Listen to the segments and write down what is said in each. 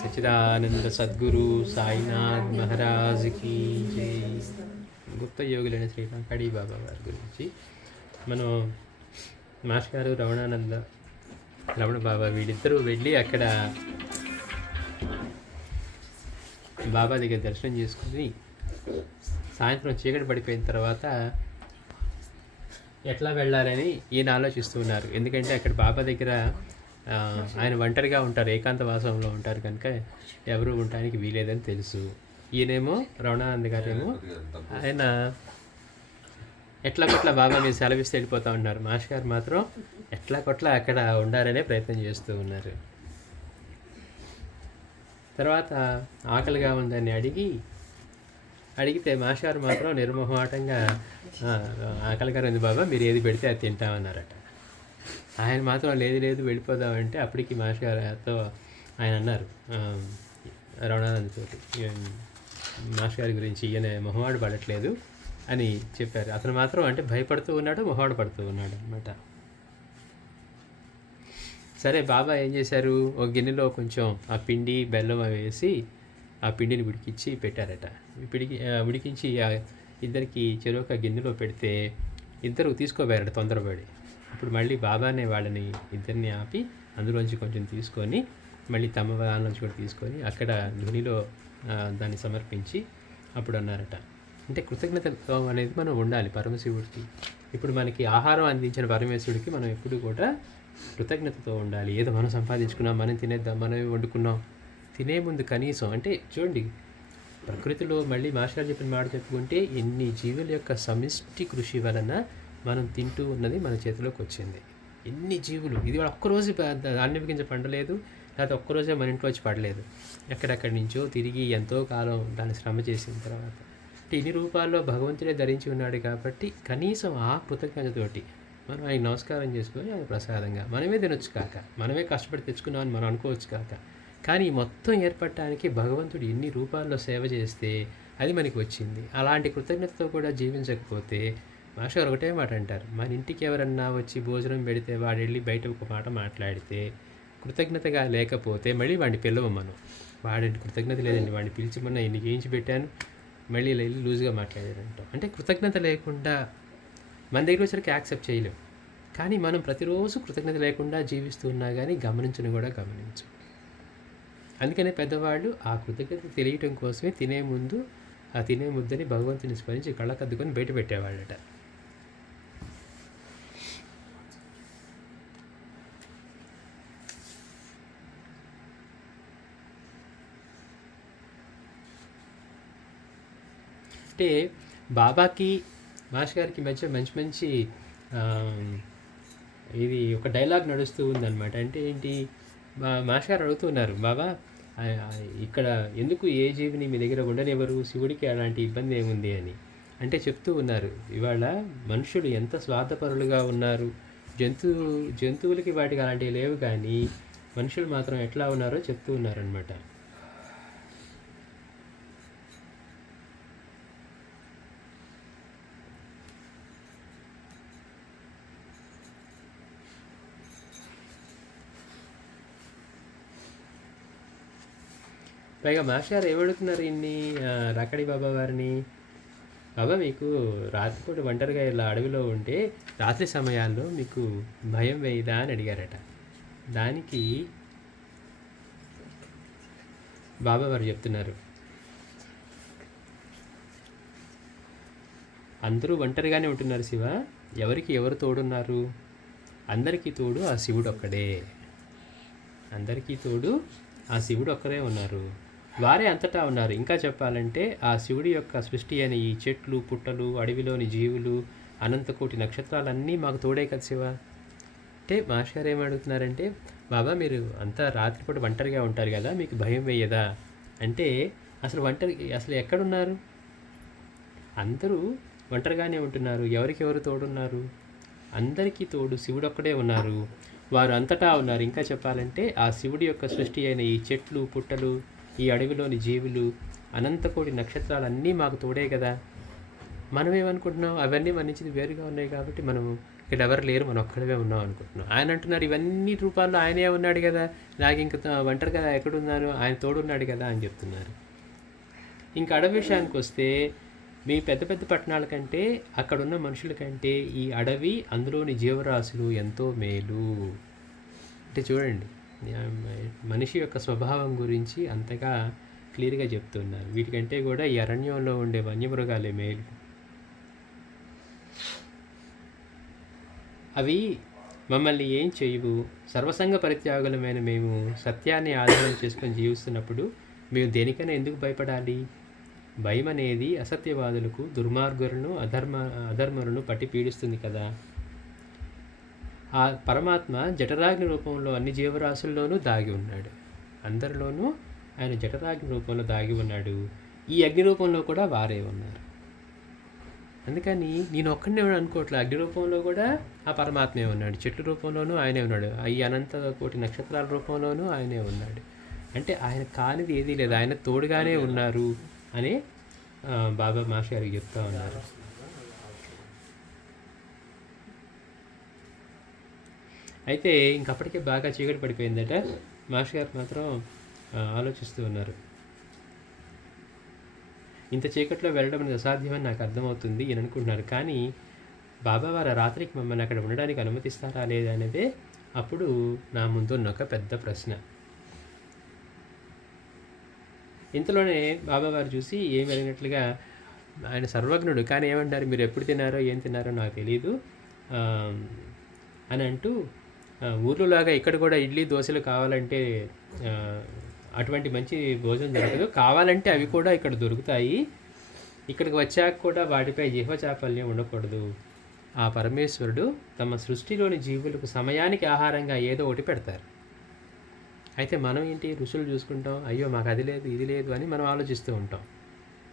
సచ్చిదానంద సద్గురు సాయినాథ్ మహారాజ్కి జై. గుప్త యోగులైన శ్రీ కాకాడి బాబా వారి గురించి మనం మాస్టర్ గారు రమణ బాబా వీళ్ళిద్దరూ వెళ్ళి అక్కడ బాబా దగ్గర దర్శనం చేసుకుని సాయంత్రం చీకటి పడిపోయిన తర్వాత ఎట్లా వెళ్ళాలని ఈయన ఆలోచిస్తూ ఉన్నారు. ఎందుకంటే అక్కడ బాబా దగ్గర ఆయన ఒంటరిగా ఉంటారు, ఏకాంతవాసంలో ఉంటారు కనుక ఎవరు ఉండటానికి వీలేదని తెలుసు. ఈయనేమో రమణానంద గారేమో ఆయన ఎట్లా కొట్లా బాబా మీరు సెలవిస్తే వెళ్ళిపోతూ ఉన్నారు. మాస్టర్ గారు మాత్రం ఎట్లా కొట్లా అక్కడ ఉండాలనే ప్రయత్నం చేస్తూ ఉన్నారు. తర్వాత ఆకలిగా ఉందని అడిగితే మాస్టర్ గారు మాత్రం నిర్మోహమాటంగా ఆకలిగా ఉంది బాబా, మీరు ఏది పెడితే అది తింటామన్నారట. ఆయన మాత్రం లేదు వెళ్ళిపోదామంటే అప్పటికి మాస్టర్ గారితో ఆయన అన్నారు రమణానందతో, మాస్టర్ గారి గురించి ఈయన మొహమాడు పడట్లేదు అని చెప్పారు. అతను మాత్రం అంటే భయపడుతూ ఉన్నాడు, మొహమాడు పడుతూ ఉన్నాడు అనమాట. సరే బాబా ఏం చేశారు, ఒక గిన్నెలో కొంచెం ఆ పిండి బెల్లం వేసి ఆ పిండిని ఉడికించి పెట్టారట. ఉడికించి ఇద్దరికి చెరొక గిన్నెలో పెడితే ఇద్దరు తీసుకోబోయారట తొందరపడి. ఇప్పుడు మళ్ళీ బాబానే వాళ్ళని ఇద్దరిని ఆపి అందులోంచి కొంచెం తీసుకొని మళ్ళీ తమ దానిలోంచి కూడా తీసుకొని అక్కడ ధ్వనిలో దాన్ని సమర్పించి అప్పుడు అన్నారట, అంటే కృతజ్ఞతతో అనేది మనం ఉండాలి పరమశివుడికి. ఇప్పుడు మనకి ఆహారం అందించిన పరమేశ్వరుడికి మనం ఎప్పుడు కూడా కృతజ్ఞతతో ఉండాలి. ఏదో మనం సంపాదించుకున్నాం, మనం తినేద్దాం, మనమే వండుకున్నాం, తినే ముందు కనీసం అంటే చూడండి, ప్రకృతిలో మళ్ళీ మాస్టర్ చెప్పిన మాట చెప్పుకుంటే ఎన్ని జీవుల యొక్క సమిష్టి కృషి వలన మనం తింటూ ఉన్నది మన చేతిలోకి వచ్చింది. ఎన్ని జీవులు, ఇది ఒక్కరోజు ధాన్యం గింజ పండలేదు, లేకపోతే ఒక్కరోజే మన ఇంట్లో వచ్చి పడలేదు, ఎక్కడెక్కడి నుంచో తిరిగి ఎంతో కాలం దాన్ని శ్రమ చేసిన తర్వాత ఇన్ని రూపాల్లో భగవంతుడే ధరించి ఉన్నాడు. కాబట్టి కనీసం ఆ కృతజ్ఞతతోటి మనం ఆయన నమస్కారం చేసుకొని ఆయన ప్రసాదంగా మనమే తినొచ్చు కాక, మనమే కష్టపడి తెచ్చుకున్నామని మనం అనుకోవచ్చు కాక, కానీ మొత్తం ఏర్పడటానికి భగవంతుడు ఎన్ని రూపాల్లో సేవ చేస్తే అది మనకి వచ్చింది. అలాంటి కృతజ్ఞతతో కూడా జీవించకపోతే మాస్టర్ ఒకటే మాట అంటారు, మన ఇంటికి ఎవరన్నా వచ్చి భోజనం పెడితే వాడు వెళ్ళి బయట ఒక మాట మాట్లాడితే కృతజ్ఞతగా లేకపోతే మళ్ళీ వాడిని పిలవం మనం. వాడిని కృతజ్ఞత లేదండి, వాడిని పిలిచిమన్నా ఎన్ని చేయించి పెట్టాను, మళ్ళీ వెళ్ళి లూజ్గా మాట్లాడారంటాం. అంటే కృతజ్ఞత లేకుండా మన దగ్గర వచ్చరికి యాక్సెప్ట్ చేయలేం. కానీ మనం ప్రతిరోజు కృతజ్ఞత లేకుండా జీవిస్తున్నా కానీ గమనించను కూడా గమనించు. అందుకనే పెద్దవాళ్ళు ఆ కృతజ్ఞత తెలియటం కోసమే తినే ముందు ఆ తినే ముద్దని భగవంతుని స్మరించి కళ్ళకద్దుకొని బయట పెట్టేవాళ్ళట. అంటే బాబాకి మాస్టర్ గారికి మధ్య మంచి ఇది ఒక డైలాగ్ నడుస్తూ ఉందన్నమాట. అంటే ఏంటి, మాస్టర్ గారు అడుగుతున్నారు, బాబా ఇక్కడ ఎందుకు ఏ జీవిని మీ దగ్గర ఉండనివ్వరు, శివుడికి అలాంటి ఇబ్బంది ఏముంది అని. అంటే చెప్తూ ఉన్నారు, ఇవాళ మనుషులు ఎంత స్వార్థపరులుగా ఉన్నారు, జంతువులకి వాటికి అలాంటివి లేవు, కానీ మనుషులు మాత్రం ఎట్లా ఉన్నారో చెప్తూ ఉన్నారనమాట. పైగా మాస్టర్ గారు ఏమడుగుతున్నారు ఇన్ని రకడి బాబా వారిని, బాబా మీకు రాత్రిపూట ఒంటరిగా ఇలా అడవిలో ఉంటే రాత్రి సమయాల్లో మీకు భయం వేయదా అని అడిగారట. దానికి బాబా వారు చెప్తున్నారు, అందరూ ఒంటరిగానే ఉంటున్నారు శివ, ఎవరికి ఎవరు తోడున్నారు, అందరికీ తోడు ఆ శివుడు ఒక్కడే, అందరికీ తోడు ఆ శివుడు ఒక్కరే ఉన్నారు, వారే అంతటా ఉన్నారు. ఇంకా చెప్పాలంటే ఆ శివుడి యొక్క సృష్టి అయిన ఈ చెట్లు పుట్టలు అడవిలోని జీవులు అనంతకోటి నక్షత్రాలన్నీ మాకు తోడే కదా శివ. అంటే మాస్టర్ గారు ఏమడుగుతున్నారంటే, బాబా మీరు అంతా రాత్రిపూట ఒంటరిగా ఉంటారు కదా, మీకు భయం వేయదా అంటే, అసలు ఎక్కడున్నారు, అందరూ ఒంటరిగానే ఉంటున్నారు, ఎవరు తోడున్నారు, అందరికీ తోడు శివుడు ఒక్కడే ఉన్నారు, వారు అంతటా ఉన్నారు. ఇంకా చెప్పాలంటే ఆ శివుడి యొక్క సృష్టి అయిన ఈ చెట్లు పుట్టలు ఈ అడవిలోని జీవులు అనంతకోటి నక్షత్రాలన్నీ మాకు తోడే కదా. మనం ఏమనుకుంటున్నాం, అవన్నీ మన నుంచి వేరుగా ఉన్నాయి కాబట్టి మనం ఇక్కడ ఎవరు లేరు, మనం ఒక్కడమే ఉన్నాం అనుకుంటున్నాం. ఆయన అంటున్నారు ఇవన్నీ రూపాల్లో ఆయనే ఉన్నాడు కదా, నాకు ఇంక ఒంటరిగా ఎక్కడున్నాను, ఆయన తోడున్నాడు కదా అని చెప్తున్నారు. ఇంకా అడవి విషయానికి వస్తే మీ పెద్ద పెద్ద పట్టణాల కంటే అక్కడున్న మనుషుల కంటే ఈ అడవి అందులోని జీవరాశులు ఎంతో మేలు. అంటే చూడండి, మనిషి యొక్క స్వభావం గురించి అంతగా క్లియర్గా చెప్తున్నారు. వీటికంటే కూడా ఈ అరణ్యంలో ఉండే వన్యమృగాలే మేలు. అవి మమ్మల్ని ఏం చేయవు. సర్వసంగ పరిత్యాగులమైన మేము సత్యాన్ని ఆధారం చేసుకొని జీవిస్తున్నప్పుడు మేము దేనికైనా ఎందుకు భయపడాలి? భయం అనేది అసత్యవాదులకు, దుర్మార్గులను, అధర్మలను పట్టి పీడిస్తుంది కదా. ఆ పరమాత్మ జఠరాగ్ని రూపంలో అన్ని జీవరాశుల్లోనూ దాగి ఉన్నాడు. అందరిలోనూ ఆయన జఠరాగ్ని రూపంలో దాగి ఉన్నాడు. ఈ అగ్ని రూపంలో కూడా వారే ఉన్నారు. అందుకని నేను ఒక్కడనే అనుకోవట్లే, అగ్ని రూపంలో కూడా ఆ పరమాత్మే ఉన్నాడు, చెట్ల రూపంలోనూ ఆయనే ఉన్నాడు, ఈ అనంత కోటి నక్షత్రాల రూపంలోనూ ఆయనే ఉన్నాడు. అంటే ఆయన కానిది ఏదీ లేదు, ఆయన తోడుగానే ఉన్నారు అని బాబా మాస్టర్ గారికి చెప్తా ఉన్నారు. అయితే ఇంకప్పటికే బాగా చీకటి పడిపోయిందట. మాస్టర్ గారు మాత్రం ఆలోచిస్తూ ఉన్నారు. ఇంత చీకట్లో వెళ్ళడం అనేది అసాధ్యమని నాకు అర్థమవుతుంది అని అనుకుంటున్నారు. కానీ బాబావారు రాత్రికి మమ్మల్ని అక్కడ ఉండడానికి అనుమతిస్తారా లేదా అనేదే అప్పుడు నా ముందున్న ఒక పెద్ద ప్రశ్న. ఇంతలోనే బాబావారు చూసి ఏం వెళ్ళినట్లుగా, ఆయన సర్వజ్ఞుడు కానీ ఏమంటారు, మీరు ఎప్పుడు తిన్నారో ఏం తిన్నారో నాకు తెలీదు అని అంటూ, ఊర్లోలాగా ఇక్కడ కూడా ఇడ్లీ దోశలు కావాలంటే అటువంటి మంచి భోజనం దొరకదు, కావాలంటే అవి కూడా ఇక్కడ దొరుకుతాయి, ఇక్కడికి వచ్చాక కూడా వాటిపై జీవచాపల్యం ఉండకూడదు. ఆ పరమేశ్వరుడు తమ సృష్టిలోని జీవులకు సమయానికి ఆహారంగా ఏదో ఒకటి పెడతారు. అయితే మనం ఏంటి, ఋషులు చూసుకుంటాం, అయ్యో మాకు అది లేదు ఇది లేదు అని మనం ఆలోచిస్తూ ఉంటాం.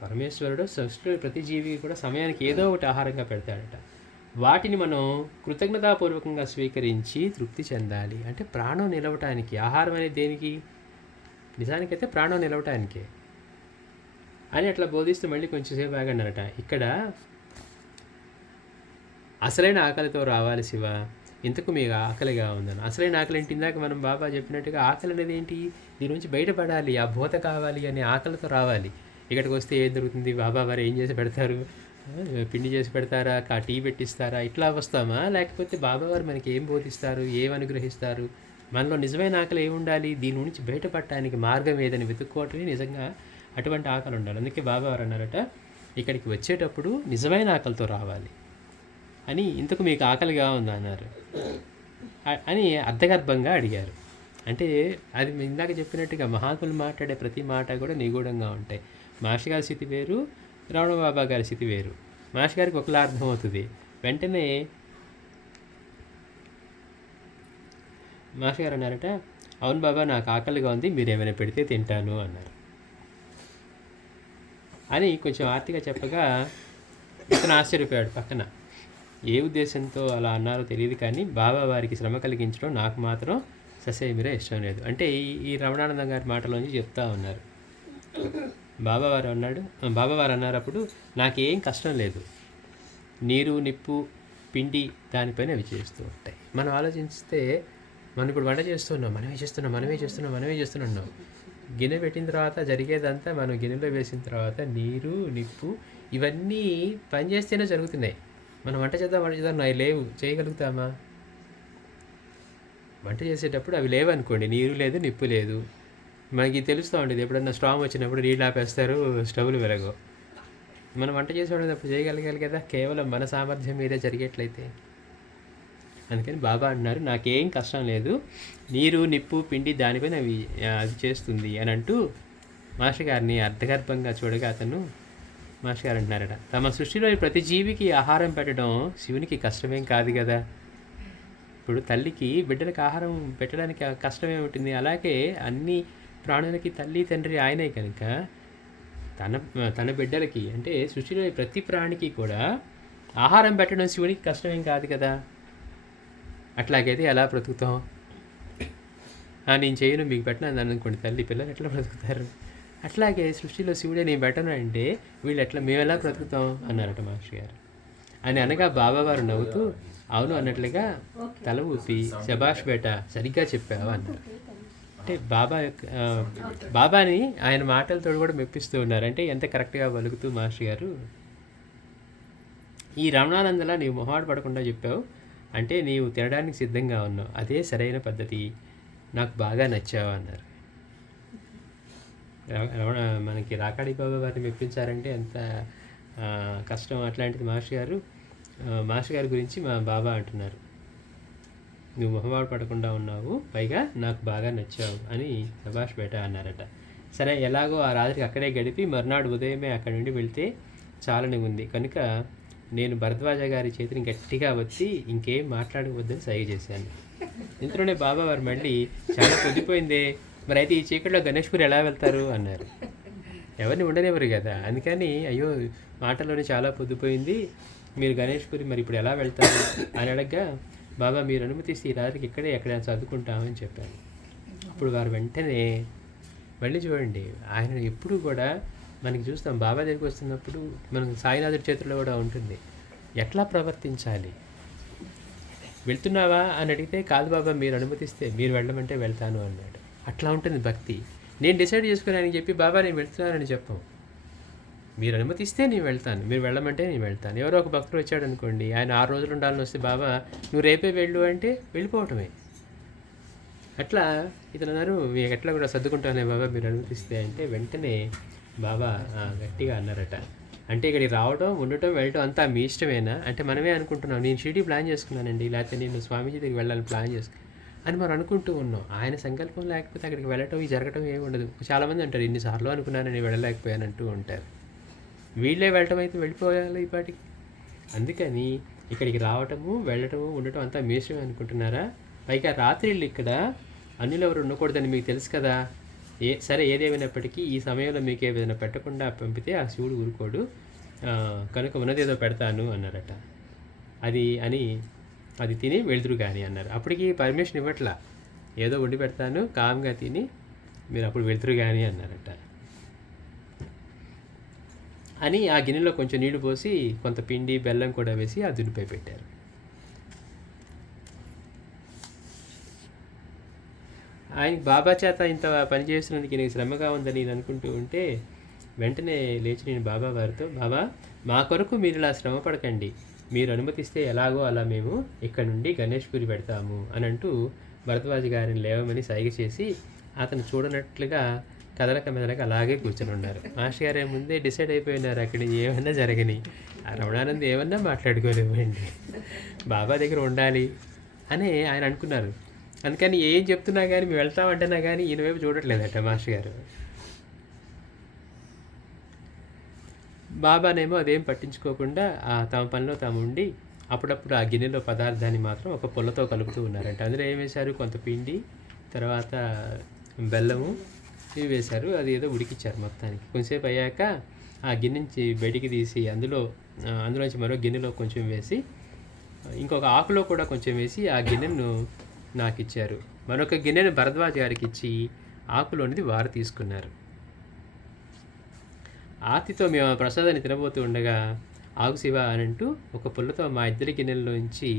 పరమేశ్వరుడు సృష్టిలో ప్రతి జీవికి కూడా సమయానికి ఏదో ఒకటి ఆహారంగా పెడతాడట. వాటిని మనం కృతజ్ఞతాపూర్వకంగా స్వీకరించి తృప్తి చెందాలి. అంటే ప్రాణం నిలవటానికి ఆహారం అనేది దేనికి, నిజానికైతే ప్రాణం నిలవటానికే అని అట్లా బోధిస్తూ మళ్ళీ కొంచెంసేపు ఆగన్నారట. ఇక్కడ అసలైన ఆకలితో రావాలి శివ, ఇంతకు మీకు ఆకలిగా ఉందని. అసలైన ఆకలి ఏంటి, ఇందాక మనం బాబా చెప్పినట్టుగా ఆకలి అనేది ఏంటి, దీని నుంచి బయటపడాలి, ఆ భూత కావాలి అనే ఆకలితో రావాలి. ఇక్కడికి వస్తే ఏం దొరుకుతుంది, బాబా వారు ఏం చేసి పెడతారు, పిండి చేసి పెడతారా, టీ పెట్టిస్తారా, ఇట్లా వస్తామా, లేకపోతే బాబావారు మనకి ఏం బోధిస్తారు, ఏం అనుగ్రహిస్తారు, మనలో నిజమైన ఆకలి ఏమి ఉండాలి, దీని నుంచి బయటపడటానికి మార్గం ఏదని వెతుక్కోవటమే నిజంగా అటువంటి ఆకలి ఉండాలి. అందుకే బాబావారు అన్నారట, ఇక్కడికి వచ్చేటప్పుడు నిజమైన ఆకలితో రావాలి అని. ఇంతకు మీకు ఆకలిగా ఉందా అన్నారు అని అర్ధగర్భంగా అడిగారు. అంటే అది ఇందాక చెప్పినట్టుగా మహాత్ములు మాట్లాడే ప్రతి మాట కూడా నిగూఢంగా ఉంటాయి. మాస్టర్ గారి స్థితి వేరు, రమణ బాబా గారి స్థితి వేరు. మాస్టర్ గారికి ఒకలా అర్థమవుతుంది. వెంటనే మాస్టర్ గారు అన్నారట, అవును బాబా నాకు ఆకలిగా ఉంది, మీరు ఏమైనా పెడితే తింటాను అన్నారు. అని కొంచెం ఆర్తిగా చెప్పగా ఇతను ఆశ్చర్యపోయాడు పక్కన. ఏ ఉద్దేశంతో అలా అన్నారో తెలియదు, కానీ బాబా వారికి శ్రమ కలిగించడం నాకు మాత్రం ససేమిరే ఇష్టం లేదు. అంటే ఈ రమణానందం గారి మాటలోంచి చెప్తా ఉన్నారు. బాబావారు అన్నారు అప్పుడు, నాకేం కష్టం లేదు, నీరు నిప్పు పిండి దానిపైన అవి చేస్తూ ఉంటాయి. మనం ఆలోచిస్తే మనం ఇప్పుడు వంట చేస్తున్నాం, మనమే చేస్తున్నాం. గిన్నె పెట్టిన తర్వాత జరిగేదంతా మనం గిన్నెలో వేసిన తర్వాత నీరు నిప్పు ఇవన్నీ పనిచేస్తేనే జరుగుతున్నాయి. మనం వంట చేద్దాం అవి లేవు, చేయగలుగుతామా? వంట చేసేటప్పుడు అవి లేవనుకోండి, నీరు లేదు నిప్పు లేదు, మనకి తెలుస్తూ ఉండేది. ఎప్పుడన్నా స్ట్రాంగ్ వచ్చినప్పుడు నీళ్ళు ఆపేస్తారు, స్టవ్లు వెలగవు. మనం వంట చేసేటప్పుడు చేయగలగాలి కదా, కేవలం మన సామర్థ్యం మీదే జరిగేట్లయితే. అందుకని బాబా అంటున్నారు, నాకేం కష్టం లేదు, నీరు నిప్పు పిండి దానిపైన అది చేస్తుంది అని అంటూ మాస్టర్ గారిని అర్ధగర్భంగా చూడగా అతను మాస్టర్ గారు అంటున్నారట, తమ సృష్టిలో ప్రతి జీవికి ఆహారం పెట్టడం శివునికి కష్టమేం కాదు కదా. ఇప్పుడు తల్లికి బిడ్డలకు ఆహారం పెట్టడానికి కష్టమే ఉంటుంది, అలాగే అన్ని ప్రాణులకి తల్లి తండ్రి ఆయనే కనుక తన బిడ్డలకి అంటే సృష్టిలో ప్రతి ప్రాణికి కూడా ఆహారం పెట్టడం శివునికి కష్టమేం కాదు కదా. అట్లాగైతే ఎలా బ్రతుకుతాం? నేను చేయను మీకు పెట్టను అనుకోండి, తల్లి పిల్లలు ఎట్లా బ్రతుకుతారు? అట్లాగే సృష్టిలో శివుడే నేను పెట్టను అంటే వీళ్ళు మేము ఎలా బ్రతుకుతాం అన్నారట మాస్టర్ గారు. అని అనగా బాబావారు నవ్వుతూ, అవును అన్నట్లుగా తల ఊపి శభాష్ బేట సరిగ్గా చెప్పావు అన్నారు. అంటే బాబా యొక్క బాబాని ఆయన మాటలతో కూడా మెప్పిస్తూ ఉన్నారు. అంటే ఎంత కరెక్ట్గా పలుకుతూ మాస్టర్ గారు, ఈ రమణానందలా నీవు మొహాట పడకుండా చెప్పావు, అంటే నీవు తినడానికి సిద్ధంగా ఉన్నావు, అదే సరైన పద్ధతి, నాకు బాగా నచ్చావు అన్నారు. రమణ మనకి రాకాడి బాబా వారిని మెప్పించారంటే ఎంత కష్టం. అట్లాంటిది మాస్టర్ గారి గురించి మా బాబా అంటున్నారు, నువ్వు మొహమాట పడకుండా ఉన్నావు, పైగా నాకు బాగా నచ్చావు అని శభాష్ బేట అన్నారట. సరే, ఎలాగో ఆ రాత్రికి అక్కడే గడిపి మర్నాడు ఉదయమే అక్కడి నుండి వెళ్తే చాలని ఉంది కనుక నేను భరద్వాజ గారి చేతిని గట్టిగా వచ్చి ఇంకేం మాట్లాడవద్దని సైగ చేశాను. ఇంతలోనే బాబా వారు మళ్ళీ, చాలా పొద్దుపోయిందే, మరి అయితే ఈ చీకట్లో గణేష్పూర్ ఎలా వెళ్తారు అన్నారు. ఎవరిని ఉండనివ్వరు కదా, అందుకని అయ్యో మాటల్లోనే చాలా పొద్దుపోయింది, మీరు గణేష్పూరి మరి ఇప్పుడు ఎలా వెళ్తారు అని అడగగా, బాబా మీరు అనుమతిస్తే ఈ రాత్రికి ఇక్కడే ఎక్కడైనా చదువుకుంటామని చెప్పాను. అప్పుడు వారు వెంటనే మళ్ళీ చూడండి, ఆయన ఎప్పుడు కూడా మనకి చూస్తాం బాబా దగ్గరికి వస్తున్నప్పుడు మనకు సాయినాథుడి చేతుల్లో కూడా ఉంటుంది, ఎట్లా ప్రవర్తించాలి. వెళ్తున్నావా అని అడిగితే, కాదు బాబా మీరు అనుమతిస్తే, మీరు వెళ్ళమంటే వెళ్తాను అన్నాడు. అట్లా ఉంటుంది భక్తి. నేను డిసైడ్ చేసుకున్నానని చెప్పి బాబా నేను వెళ్తున్నానని చెప్పాం, మీరు అనుమతిస్తే నేను వెళ్తాను, మీరు వెళ్ళమంటే నేను వెళ్తాను. ఎవరో ఒక భక్తుడు వచ్చాడు అనుకోండి, ఆయన 6 రోజులు ఉండాలని వస్తే బాబా నువ్వు రేపే వెళ్ళు అంటే వెళ్ళిపోవటమే. అట్లా ఇతను అన్నారు, మీకు ఎట్లా కూడా సర్దుకుంటానే బాబా మీరు అనుమతిస్తే అంటే, వెంటనే బాబా గట్టిగా అన్నారట, అంటే ఇక్కడికి రావడం, ఉండటం, వెళ్ళటం అంతా మీ ఇష్టమేనా అంటే, మనమే అనుకుంటున్నాం నేను షిరిడి ప్లాన్ చేసుకున్నానండి, లేకపోతే నేను స్వామీజీ దగ్గరికి వెళ్ళాలని ప్లాన్ చేసుకున్నాను అని మనం అనుకుంటూ ఉన్నాం. ఆయన సంకల్పం లేకపోతే అక్కడికి వెళ్ళటం ఈ జరగటం ఏమి ఉండదు. చాలామంది అంటారు, ఇన్నిసార్లు అనుకున్నానని వెళ్ళలేకపోయాను అంటూ ఉంటారు. వీళ్ళే వెళ్ళటం అయితే వెళ్ళిపోయాలి ఈ పాటికి. అందుకని ఇక్కడికి రావటము, వెళ్ళటము, ఉండటం అంతా మీ ఇష్టమే అనుకుంటున్నారా? పైగా రాత్రిళ్ళు ఇక్కడ అన్యులు ఎవరు ఉండకూడదని మీకు తెలుసు కదా. సరే ఏదేమైనప్పటికీ ఈ సమయంలో మీకు ఏదైనా పెట్టకుండా పంపితే ఆ శివుడు ఊరుకోడు, కనుక ఉన్నదేదో పెడతాను అన్నారట. అది తిని వెళ్తురు కానీ అన్నారు. అప్పటికి పర్మిషన్ ఇవ్వట్లా, ఏదో వండి పెడతాను కామ్గా తిని మీరు అప్పుడు వెళ్తురు కానీ అన్నారట. అని ఆ గిన్నెలో కొంచెం నీళ్లు పోసి కొంత పిండి బెల్లం కూడా వేసి ఆ దునిపై పెట్టారు. ఆయనకి బాబా చేత ఇంత పని చేస్తున్నందుకు నేను శ్రమగా ఉందని నేను అనుకుంటూ ఉంటే, వెంటనే లేచి నేను బాబా వారితో, బాబా మా కొరకు మీరు ఇలా శ్రమ పడకండి, మీరు అనుమతిస్తే ఎలాగో అలా మేము ఇక్కడ నుండి గణేష్పూరి పెడతాము అని అంటూ భరద్వాజ్ గారిని లేవమని సైగ చేసి అతను చూడనట్లుగా కదలక మెదలక అలాగే కూర్చొని ఉన్నారు. మాస్టర్ గారు ముందే డిసైడ్ అయిపోయినారు, అక్కడ ఏమన్నా జరగని, ఆ రమణానంద్ ఏమన్నా మాట్లాడుకోలేమండి, బాబా దగ్గర ఉండాలి అని ఆయన అనుకున్నారు. అందుకని ఏం చెప్తున్నా కానీ మేము వెళ్తామంటున్నా కానీ ఈయన వైపు చూడట్లేదట మాస్టర్ గారు. బాబానేమో అదేం పట్టించుకోకుండా తమ పనిలో తాము ఉండి అప్పుడప్పుడు ఆ గిన్నెలో పదార్థాన్ని మాత్రం ఒక పుల్లతో కలుపుతూ ఉన్నారంట. అందులో ఏం వేశారు, కొంత పిండి, తర్వాత బెల్లము ఇవి వేశారు. అది ఏదో ఉడికిచ్చారు మొత్తానికి. కొంచెంసేపు అయ్యాక ఆ గిన్నె నుంచి బయటికి తీసి అందులోంచి మరో గిన్నెలో కొంచెం వేసి ఇంకొక ఆకులో కూడా కొంచెం వేసి ఆ గిన్నెను నాకు ఇచ్చారు. మరొక గిన్నెను భరద్వాజ్ గారికి ఇచ్చి ఆకులోనిది వారు తీసుకున్నారు. ఆర్తితో మేము ఆ ప్రసాదాన్ని తినబోతూ ఉండగా, ఆగు శివ అని అంటూ ఒక పుల్లతో మా ఇద్దరి గిన్నెల్లోంచి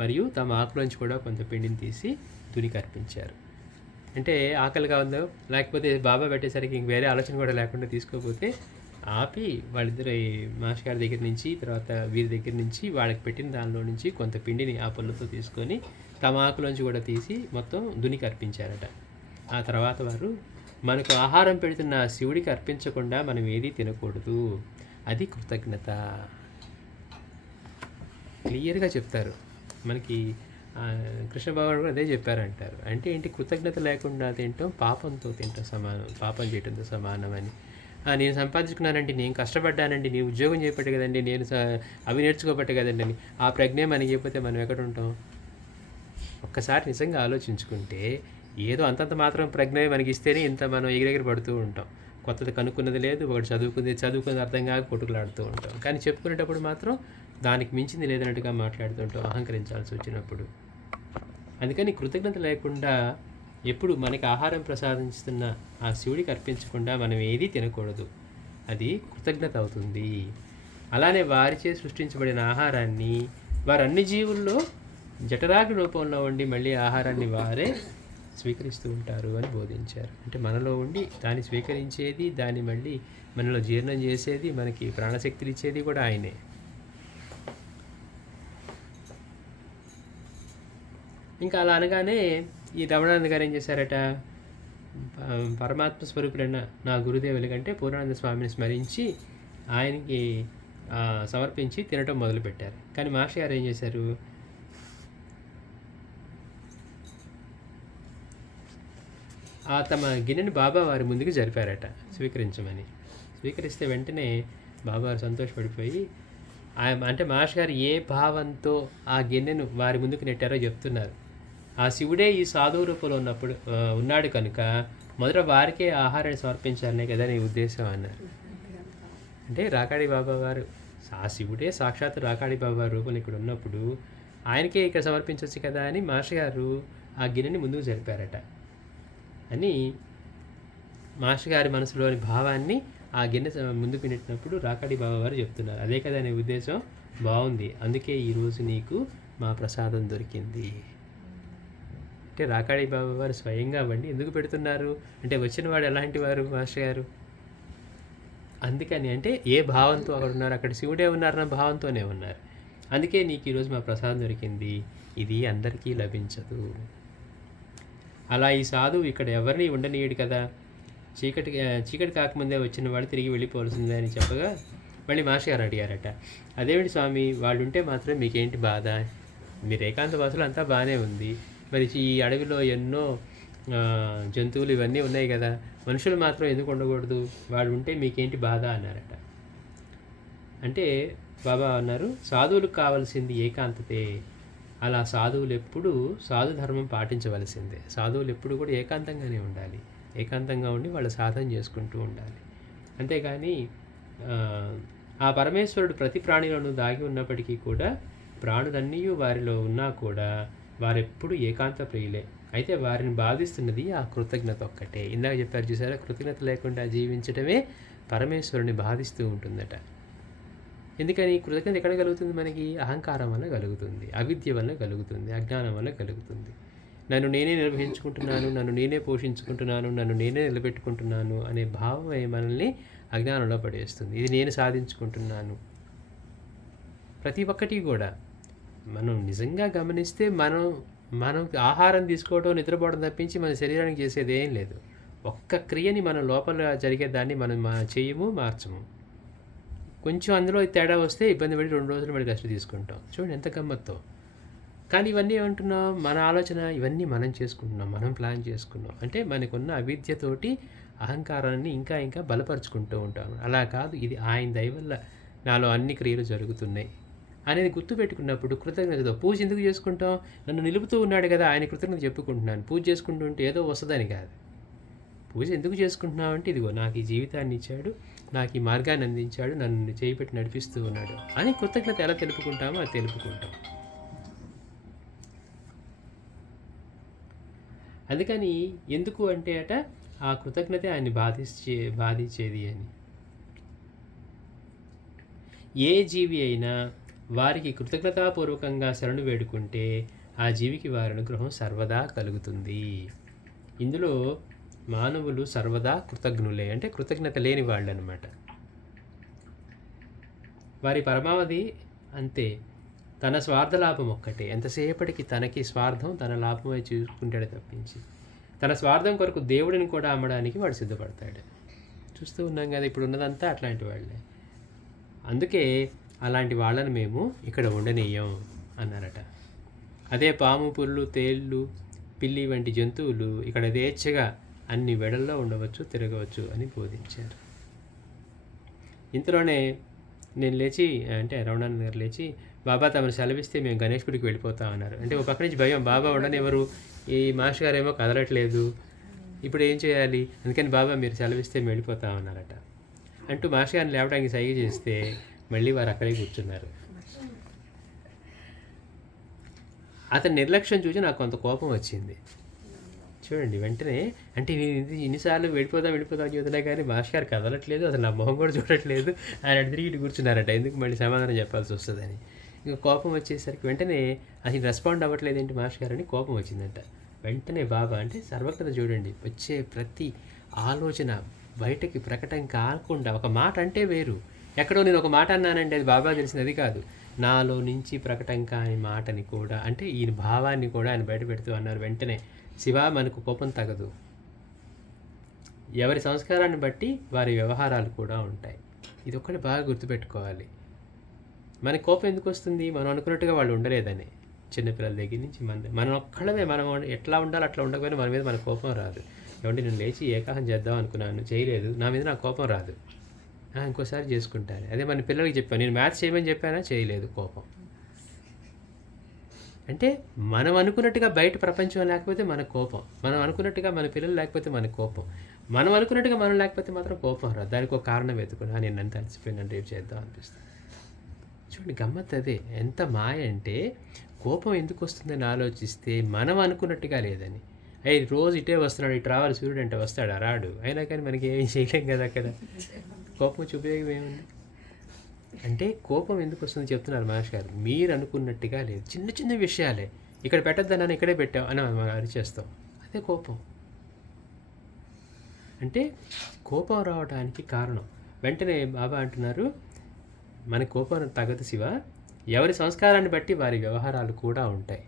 మరియు తమ ఆకులోంచి కూడా కొంత పిండిని తీసి తునికి అర్పించారు. అంటే ఆకలిగా ఉందో లేకపోతే బాబా పెట్టేసరికి ఇంక వేరే ఆలోచన కూడా లేకుండా తీసుకోకపోతే ఆపి వాళ్ళిద్దరు మాస్టర్ గారి దగ్గర నుంచి తర్వాత వీరి దగ్గర నుంచి వాళ్ళకి పెట్టిన దానిలో నుంచి కొంత పిండిని ఆ పుల్లతో తీసుకొని తమ ఆకులోంచి కూడా తీసి మొత్తం దునికి అర్పించారట. ఆ తర్వాత వారు, మనకు ఆహారం పెడుతున్న శివుడికి అర్పించకుండా మనం ఏదీ తినకూడదు, అది కృతజ్ఞత. క్లియర్గా చెప్తారు మనకి. కృష్ణ భగవానుడు కూడా అదే చెప్పారంటారు. అంటే ఏంటి, కృతజ్ఞత లేకుండా తింటాం పాపంతో తింటాం సమానం, పాపం చేయటంతో సమానం అని. నేను సంపాదించుకున్నానండి, నేను కష్టపడ్డానండి, నేను ఉద్యోగం చేయబట్టే కదండి, నేను అవి నేర్చుకోబట్టే కదండి అని ఆ ప్రజ్ఞ మనకి చెప్పితే మనం ఎక్కడ ఉంటాం? ఒక్కసారి నిజంగా ఆలోచించుకుంటే ఏదో అంతంత మాత్రం ప్రజ్ఞ మనకి ఇస్తేనే ఇంత మనం ఎగిరెగిరి పడుతూ ఉంటాం. కొత్తది కనుక్కున్నది లేదు, ఒకటి చదువుకున్నది అర్థం కాక కొట్టుకులాడుతూ ఉంటాం. కానీ చెప్పుకునేటప్పుడు మాత్రం దానికి మించింది లేదన్నట్టుగా మాట్లాడుతూ ఉంటాం అహంకరించాల్సి వచ్చినప్పుడు. అందుకని కృతజ్ఞత లేకుండా ఎప్పుడు మనకి ఆహారం ప్రసాదిస్తున్న ఆ శివుడికి అర్పించకుండా మనం ఏదీ తినకూడదు, అది కృతజ్ఞత అవుతుంది. అలానే వారిచే సృష్టించబడిన ఆహారాన్ని వారు అన్ని జీవుల్లో జఠరాగ్ని రూపంలో ఉండి మళ్ళీ ఆహారాన్ని వారే స్వీకరిస్తూ ఉంటారు అని బోధించారు. అంటే మనలో ఉండి దాన్ని స్వీకరించేది, దాన్ని మళ్ళీ మనలో జీర్ణం చేసేది, మనకి ప్రాణశక్తులు ఇచ్చేది కూడా ఆయనే. ఇంకా అలా అనగానే ఈ రమణానంద గారు ఏం చేశారట, పరమాత్మ స్వరూపుడైన నా గురుదేవుల కంటే పూర్ణానంద స్వామిని స్మరించి ఆయనకి సమర్పించి తినటం మొదలుపెట్టారు. కానీ మాస్టర్ గారు ఏం చేశారు, తమ గిన్నెని బాబా వారి ముందుకు జరిపారట స్వీకరించమని. స్వీకరిస్తే వెంటనే బాబావారు సంతోషపడిపోయి అంటే మాస్టర్ గారు ఏ భావంతో ఆ గిన్నెను వారి ముందుకు నెట్టారో చెప్తున్నారు. ఆ శివుడే ఈ సాధువు రూపంలో ఉన్నాడు కనుక మొదట వారికే ఆహారాన్ని సమర్పించాలనే కదా నీ ఉద్దేశం అన్నారు. అంటే రాకాడి బాబా వారు ఆ శివుడే సాక్షాత్ రాకాడి బాబా రూపంలో ఇక్కడ ఉన్నప్పుడు ఆయనకే ఇక్కడ సమర్పించవచ్చు కదా అని మాస్టర్ గారు ఆ గిన్నెని ముందుకు జరిపారట అని మాస్టర్ గారి మనసులోని భావాన్ని ఆ గిన్నె ముందుకు నెట్టినప్పుడు రాకాడి బాబా వారు చెప్తున్నారు. అదే కదా నీ ఉద్దేశం, బాగుంది, అందుకే ఈరోజు నీకు మా ప్రసాదం దొరికింది. అంటే రాకాడి బాబా వారు స్వయంగా వండి ఎందుకు పెడుతున్నారు అంటే వచ్చిన వాడు ఎలాంటి వారు మాస్టర్ గారు, అందుకని అంటే ఏ భావంతో అక్కడ ఉన్నారు, అక్కడ శివుడే ఉన్నారన్న భావంతోనే ఉన్నారు. అందుకే నీకు ఈరోజు మా ప్రసాదం దొరికింది, ఇది అందరికీ లభించదు. అలా ఈ సాధువు ఇక్కడ ఎవరిని ఉండనీయడు కదా, చీకటి కాకముందే వచ్చిన వాడు తిరిగి వెళ్ళిపోవాల్సిందే అని చెప్పగా మళ్ళీ మాస్టర్ గారు అడిగారట, అదేమిటి స్వామి వాళ్ళు ఉంటే మాత్రం మీకేంటి బాధ, మీరు ఏకాంత వాసులు అంతా బాగానే ఉంది, మరి ఈ అడవిలో ఎన్నో జంతువులు ఇవన్నీ ఉన్నాయి కదా, మనుషులు మాత్రం ఎందుకు ఉండకూడదు, వాళ్ళు ఉంటే మీకేంటి బాధ అన్నారట. అంటే బాబా అన్నారు, సాధువులకు కావాల్సింది ఏకాంతతే, అలా సాధువులు ఎప్పుడూ సాధు ధర్మం పాటించవలసిందే, సాధువులు ఎప్పుడు కూడా ఏకాంతంగానే ఉండాలి, ఏకాంతంగా ఉండి వాళ్ళు సాధన చేసుకుంటూ ఉండాలి. అంతేగాని ఆ పరమేశ్వరుడు ప్రతి ప్రాణిలోనూ దాగి ఉన్నప్పటికీ కూడా ప్రాణులన్నీ వారిలో ఉన్నా కూడా వారెప్పుడు ఏకాంత ప్రియులే. అయితే వారిని బాధిస్తున్నది ఆ కృతజ్ఞత ఒక్కటే. ఇందాక చెప్పారు చూసారా, కృతజ్ఞత లేకుండా జీవించడమే పరమేశ్వరుని బాధిస్తూ ఉంటుందట. ఎందుకని కృతజ్ఞత ఎక్కడ కలుగుతుంది, మనకి అహంకారం వల్ల కలుగుతుంది, అవిద్య వల్ల కలుగుతుంది, అజ్ఞానం వల్ల కలుగుతుంది. నన్ను నేనే నిర్వహించుకుంటున్నాను, నన్ను నేనే పోషించుకుంటున్నాను, నన్ను నేనే నిలబెట్టుకుంటున్నాను అనే భావమే మనల్ని అజ్ఞానంలో పడేస్తుంది. ఇది నేను సాధించుకుంటున్నాను. ప్రతి ఒక్కటి కూడా మనం నిజంగా గమనిస్తే మనం ఆహారం తీసుకోవడం, నిద్రపోవడం తప్పించి మన శరీరానికి చేసేది ఏం లేదు. ఒక్క క్రియని మన లోపల జరిగేదాన్ని మనం చేయము, మార్చము. కొంచెం అందులో తేడా వస్తే ఇబ్బంది పడి 2 రోజులు మళ్ళీ రెస్ట్ తీసుకుంటాం. చూడండి ఎంత గమ్మత్తో. కానీ ఇవన్నీ ఏమంటున్నాం, మన ఆలోచన ఇవన్నీ మనం చేసుకుంటున్నాం, మనం ప్లాన్ చేసుకున్నాం. అంటే మనకున్న అవిద్యతోటి అహంకారాన్ని ఇంకా ఇంకా బలపరుచుకుంటూ ఉంటాం. అలా కాదు, ఇది ఆయన దయ వల్ల నాలో అన్ని క్రియలు జరుగుతున్నాయి అనేది గుర్తుపెట్టుకున్నప్పుడు కృతజ్ఞతతో పూజ ఎందుకు చేసుకుంటాం, నన్ను నిలుపుతూ ఉన్నాడు కదా ఆయన కృతజ్ఞత చెప్పుకుంటున్నాను. పూజ చేసుకుంటుంటే ఏదో వస్తుందని కాదు. పూజ ఎందుకు చేసుకుంటున్నావు అంటే ఇదిగో నాకు ఈ జీవితాన్ని ఇచ్చాడు, నాకు ఈ మార్గాన్ని అందించాడు, నన్ను చేయిపెట్టి నడిపిస్తూ ఉన్నాడు అని కృతజ్ఞత ఎలా తెలుపుకుంటామో అది తెలుపుకుంటాం. అందుకని ఎందుకు అంటే ఆ కృతజ్ఞత ఆయన్ని బాధించేది అని. ఏ జీవి అయినా వారికి కృతజ్ఞతాపూర్వకంగా శరణు వేడుకుంటే ఆ జీవికి వారి అనుగ్రహం సర్వదా కలుగుతుంది. ఇందులో మానవులు సర్వదా కృతజ్ఞులే, అంటే కృతజ్ఞత లేని వాళ్ళు అనమాట. వారి పరమావధి అంతే, తన స్వార్థ లాభం ఒక్కటే. ఎంతసేపటికి తనకి స్వార్థం, తన లాభమే చూసుకుంటాడే తప్పించి తన స్వార్థం కొరకు దేవుడిని కూడా అమ్మడానికి వాడు సిద్ధపడతాడు. చూస్తూ ఉన్నాం కదా, ఇప్పుడు ఉన్నదంతా అట్లాంటి వాళ్ళే. అందుకే అలాంటి వాళ్ళని మేము ఇక్కడ ఉండనీయం అన్నారట. అదే పాము, పుల్లు, తేళ్ళు, పిల్లి వంటి జంతువులు ఇక్కడ యథేచ్ఛగా అన్ని వెడల్లో ఉండవచ్చు, తిరగవచ్చు అని బోధించారు. ఇంతలోనే నేను లేచి, అంటే రమణానంద గారు లేచి, బాబా తమను సెలవిస్తే మేము గణేష్ గుడికి వెళ్ళిపోతాం అన్నారు. అంటే ఒక పక్క నుంచి భయం, బాబా ఉండనివ్వరు, ఈ మాస్టర్ గారు ఏమో కదలట్లేదు, ఇప్పుడు ఏం చేయాలి, అందుకని బాబా మీరు సెలవిస్తే మేము వెళ్ళిపోతాం అన్నారట. అంటూ మాస్టర్ గారిని లేవడానికి సైగ చేస్తే మళ్ళీ వారు అక్కడే కూర్చున్నారు. అతని నిర్లక్ష్యం చూసి నాకు కొంత కోపం వచ్చింది. చూడండి, వెంటనే అంటే నేను ఇన్నిసార్లు వెళ్ళిపోదాం చెబుతున్నా కానీ మాస్టర్ గారు కదలట్లేదు, అసలు నా మొహం కూడా చూడట్లేదు, ఆయన తిరిగి ఇటు కూర్చున్నారట. ఎందుకు మళ్ళీ సమాధానం చెప్పాల్సి వస్తుందని. ఇంక కోపం వచ్చేసరికి వెంటనే అసలు రెస్పాండ్ అవ్వట్లేదు ఏంటి మాస్టర్ గారు అని కోపం వచ్చిందంట. వెంటనే బాబా అంటే సర్వజ్ఞత చూడండి, వచ్చే ప్రతి ఆలోచన బయటకి ప్రకటన కాకుండా ఒక మాట అంటే వేరు, ఎక్కడో నేను ఒక మాట అన్నానండి అది బాబా తెలిసింది అది కాదు, నాలో నుంచి ప్రకటన కాని మాటని కూడా అంటే ఈయన భావాన్ని కూడా ఆయన బయట పెడుతూ అన్నారు. వెంటనే శివ మనకు కోపం తగదు, ఎవరి సంస్కారాన్ని బట్టి వారి వ్యవహారాలు కూడా ఉంటాయి. ఇది ఒక్కటి బాగా గుర్తుపెట్టుకోవాలి. మనకి కోపం ఎందుకు వస్తుంది? మనం అనుకున్నట్టుగా వాళ్ళు ఉండలేదని. చిన్నపిల్లల దగ్గర నుంచి మనం ఒక్కడమే మనం ఎట్లా ఉండాలి అట్లా ఉండకపోయినా మన మీద మన కోపం రాదు. ఏమంటే నేను లేచి ఏకాహం చేద్దాం అనుకున్నాను, చేయలేదు, నా మీద నాకు కోపం రాదు, ఇంకోసారి చేసుకుంటాను. అదే మన పిల్లలకి చెప్పాను, నేను మ్యాథ్స్ చేయమని చెప్పానా, చేయలేదు, కోపం. అంటే మనం అనుకున్నట్టుగా బయట ప్రపంచం లేకపోతే మన కోపం, మనం అనుకున్నట్టుగా మన పిల్లలు లేకపోతే మన కోపం, మనం అనుకున్నట్టుగా మనం లేకపోతే మాత్రం కోపం రాదు. దానికి ఒక కారణం వెతుకున్నా, నేను ఎంత అలసిపోయినాను, రేపు చేద్దాం అనిపిస్తుంది. చూడండి గమ్మత్ అదే, ఎంత మాయ అంటే కోపం ఎందుకు వస్తుందని ఆలోచిస్తే మనం అనుకున్నట్టుగా లేదని. రోజు ఇటే వస్తున్నాడు, ఇటు రావాలి సూర్యుడు అంటే వస్తాడు, రాడు, అయినా కానీ మనకి ఏమీ చేయలేం కదా అక్కడ. కోపం వచ్చి ఉపయోగం ఏముంది? అంటే కోపం ఎందుకు వస్తుంది చెప్తున్నారు మహేష్ గారు. మీరు అనుకున్నట్టుగా లేదు, చిన్న చిన్న విషయాలే, ఇక్కడ పెట్టద్దానని ఇక్కడే పెట్టాం అని మనం అరిచేస్తాం, అదే కోపం. అంటే కోపం రావడానికి కారణం. వెంటనే బాబా అంటున్నారు, మన కోపం తగదు శివ, ఎవరి సంస్కారాన్ని బట్టి వారి వ్యవహారాలు కూడా ఉంటాయి.